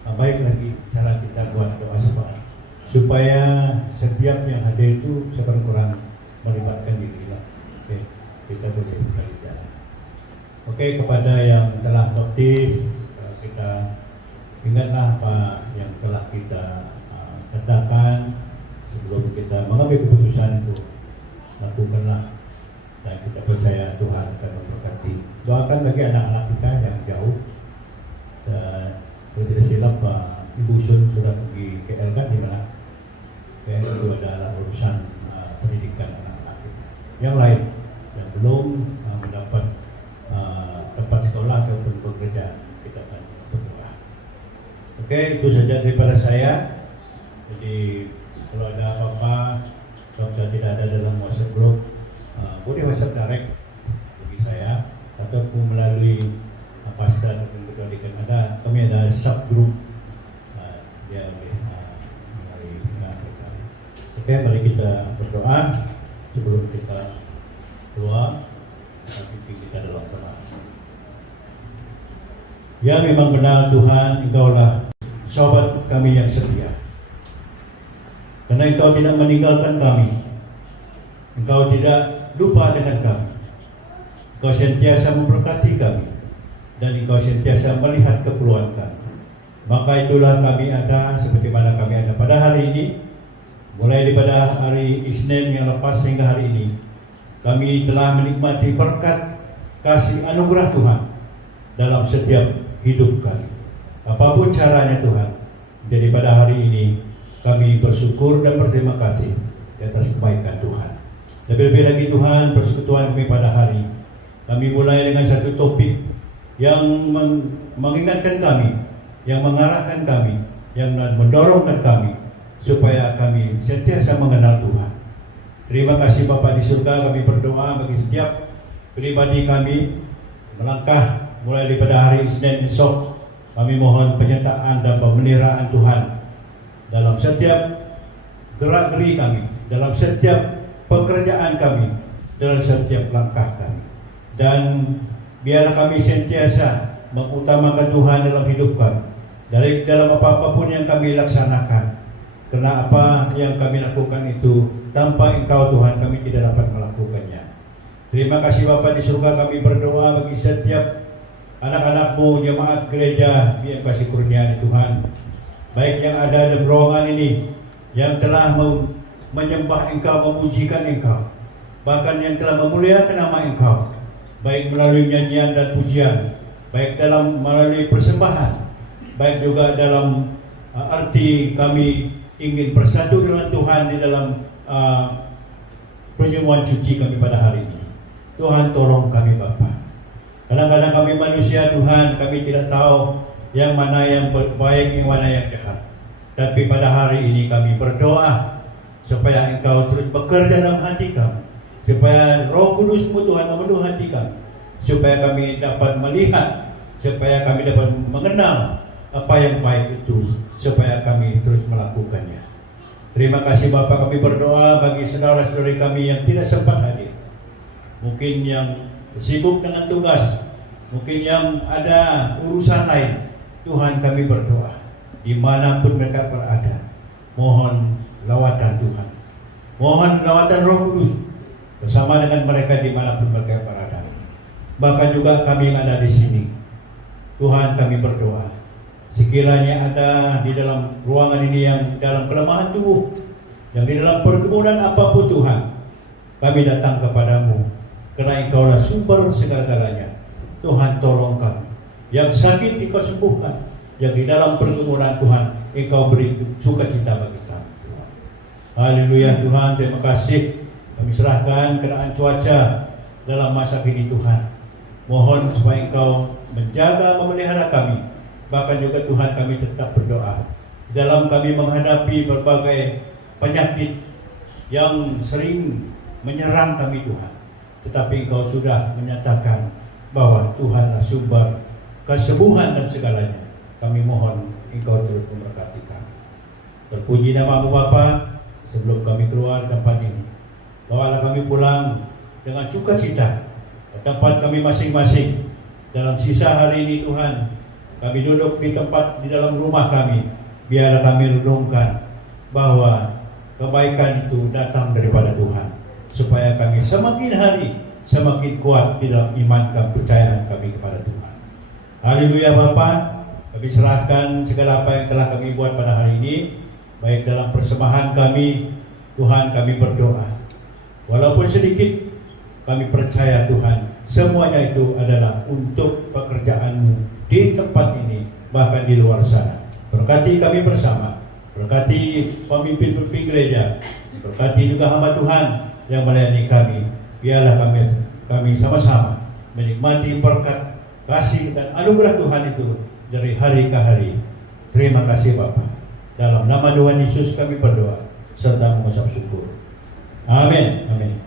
baik lagi cara kita buat doa syafaat supaya setiap yang hadir itu sekurang-kurang melibatkan diri lah. Okay. Kita boleh cari jalan. Oke, kepada yang telah baptis, kita ingatlah apa yang telah kita katakan sebelum kita mengambil keputusan itu. Lakukanlah, dan kita percaya Tuhan akan memberkati. Doakan bagi anak-anak kita yang jauh. Dan kalau tidak silap Ibu Sun sudah pergi KL kan, di mana? Itu adalah urusan pendidikan anak-anak kita. Yang lain yang belum mendapat tempat sekolah ataupun bekerja, kita akan berdoa. Oke, itu saja daripada saya. Jadi kalau ada apa-apa, kalau saya tidak ada dalam WhatsApp group, boleh WhatsApp direct bagi saya ataupun melalui pastor ataupun ketua dekan ada. Kami ada subgroup, dia boleh melalui mereka. Oke, mari kita berdoa sebelum kita keluar. Pimpin kita dalam doa. Ya, memang benar Tuhan, Engkaulah sahabat kami yang setia. Karena Engkau tidak meninggalkan kami, Engkau tidak lupa dengan kami. Engkau sentiasa memberkati kami, dan Engkau sentiasa melihat keperluan kami. Maka itulah kami ada seperti mana kami ada pada hari ini. Mulai daripada hari Isnin yang lepas hingga hari ini, kami telah menikmati berkat kasih anugerah Tuhan dalam setiap hidup kami. Apapun caranya Tuhan, jadi pada hari ini kami bersyukur dan berterima kasih atas kebaikan Tuhan. Lebih-lebih lagi Tuhan, persekutuan kami pada hari kami mulai dengan satu topik yang mengingatkan kami, yang mengarahkan kami, yang mendorongkan kami supaya kami sentiasa mengenal Tuhan. Terima kasih Bapa di surga, kami berdoa bagi setiap pribadi kami melangkah mulai daripada hari Isnin esok. Kami mohon penyertaan dan pemeliharaan Tuhan dalam setiap gerak-geri kami, dalam setiap pekerjaan kami, dalam setiap langkah kami. Dan biarlah kami sentiasa mengutamakan Tuhan dalam hidup kami, dari dalam apapun yang kami laksanakan. Karena apa yang kami lakukan itu tanpa Engkau Tuhan kami tidak dapat melakukannya. Terima kasih Bapa di surga, kami berdoa bagi setiap anak-anak-Mu jemaat gereja yang kasih kurnia Tuhan, baik yang ada di ruangan ini, yang telah menyembah Engkau, memujikan Engkau, bahkan yang telah memuliakan nama Engkau, baik melalui nyanyian dan pujian, baik melalui persembahan, baik juga dalam arti kami ingin bersatu dengan Tuhan di dalam perjamuan suci kami pada hari ini. Tuhan tolong kami Bapa. Kadang-kadang kami manusia Tuhan, kami tidak tahu yang mana yang baik, yang mana yang jahat. Tapi pada hari ini kami berdoa supaya Engkau terus bekerja dalam hati kami, supaya Roh Kudus-Mu Tuhan memenuhi hati kami, supaya kami dapat melihat, supaya kami dapat mengenal apa yang baik itu, supaya kami terus melakukannya. Terima kasih Bapa, kami berdoa bagi saudara-saudari kami yang tidak sempat hadir, mungkin yang sibuk dengan tugas, mungkin yang ada urusan lain. Tuhan, kami berdoa dimanapun mereka berada, mohon lawatan Tuhan, mohon lawatan Roh Kudus bersama dengan mereka dimanapun mereka berada. Bahkan juga kami yang ada di sini, Tuhan, kami berdoa sekiranya ada di dalam ruangan ini yang dalam kelemahan tubuh, yang di dalam pergumulan apapun Tuhan, kami datang kepadamu karena Engkaulah sumber segala-galanya. Tuhan, tolong kami. Yang sakit Engkau sembuhkan, Jadi dalam pergumulan Tuhan, Engkau beri sukacita bagi kami. Haleluya Tuhan, terima kasih. Kami serahkan keadaan cuaca dalam masa ini Tuhan. Mohon supaya Engkau menjaga, memelihara kami. Bahkan juga Tuhan, kami tetap berdoa dalam kami menghadapi berbagai penyakit yang sering menyerang kami Tuhan. Tetapi Engkau sudah menyatakan bahwa Tuhanlah sumber kesembuhan dan segalanya. Kami mohon Engkau terus memberkati kami. Terpuji nama-Mu Bapa. Sebelum kami keluar tempat ini, bawalah kami pulang dengan sukacita ke tempat kami masing-masing. Dalam sisa hari ini Tuhan, kami duduk di tempat di dalam rumah kami. Biarlah kami renungkan bahwa kebaikan itu datang daripada Tuhan, supaya kami semakin hari semakin kuat di dalam iman dan kepercayaan kami kepada Tuhan. Haleluya Bapa, kami serahkan segala apa yang telah kami buat pada hari ini, baik dalam persembahan kami. Tuhan, kami berdoa, walaupun sedikit, kami percaya Tuhan, semuanya itu adalah untuk pekerjaan-Mu di tempat ini, bahkan di luar sana. Berkati kami bersama, berkati pemimpin-pemimpin gereja, berkati juga hamba Tuhan yang melayani kami. Biarlah kami sama-sama menikmati berkat, kasih dan anugerah Tuhan itu dari hari ke hari. Terima kasih Bapa. Dalam nama Tuhan Yesus kami berdoa serta mengucap syukur. Amin. Amin.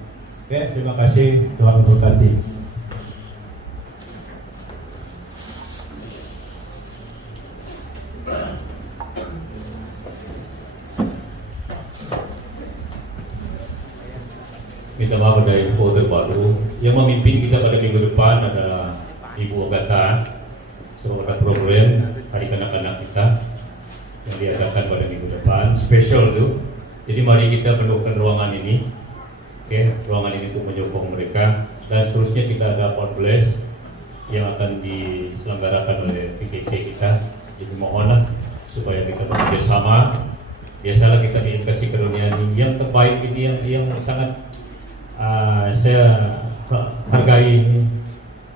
Oke, terima kasih. Tuhan memberkati. Minta maaf ada info terbaru. Yang memimpin kita pada minggu depan adalah Ibu Ogata, sebuah program hari kanak-kanak kita yang diadakan pada minggu depan, spesial tuh. Jadi mari kita menemukan ruangan ini, ruangan ini untuk menyokong mereka. Dan seterusnya kita ada 14 yang akan diselenggarakan oleh PKK kita. Jadi mohonlah supaya kita bekerja sama. Biasalah kita dikasih karunia yang terbaik ini, yang sangat saya hargai ini,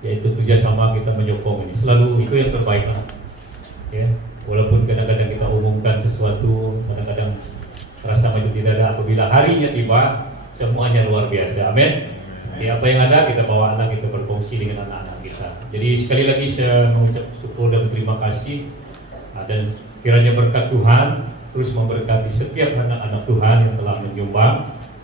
yaitu kerjasama kita menyokong ini. Selalu itu yang terbaik lah. Walaupun kadang-kadang kita umumkan sesuatu, kadang-kadang rasa macam tidak ada. Apabila harinya tiba, semuanya luar biasa. Amin. Apa yang ada kita bawa anak, kita berfungsi dengan anak-anak kita. Jadi sekali lagi saya mengucap syukur dan terima kasih, dan kiranya berkat Tuhan terus memberkati setiap anak-anak Tuhan yang telah menyumbang,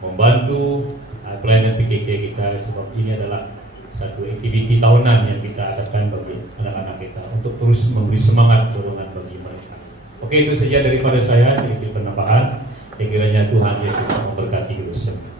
membantu pelayanan PKK kita, sebab ini adalah satu aktiviti tahunan yang kita adakan bagi anak-anak kita untuk terus memberi semangat dorongan bagi mereka. Oke, itu saja daripada saya, sedikit penambahan. Kiranya Tuhan Yesus memberkati kita semua.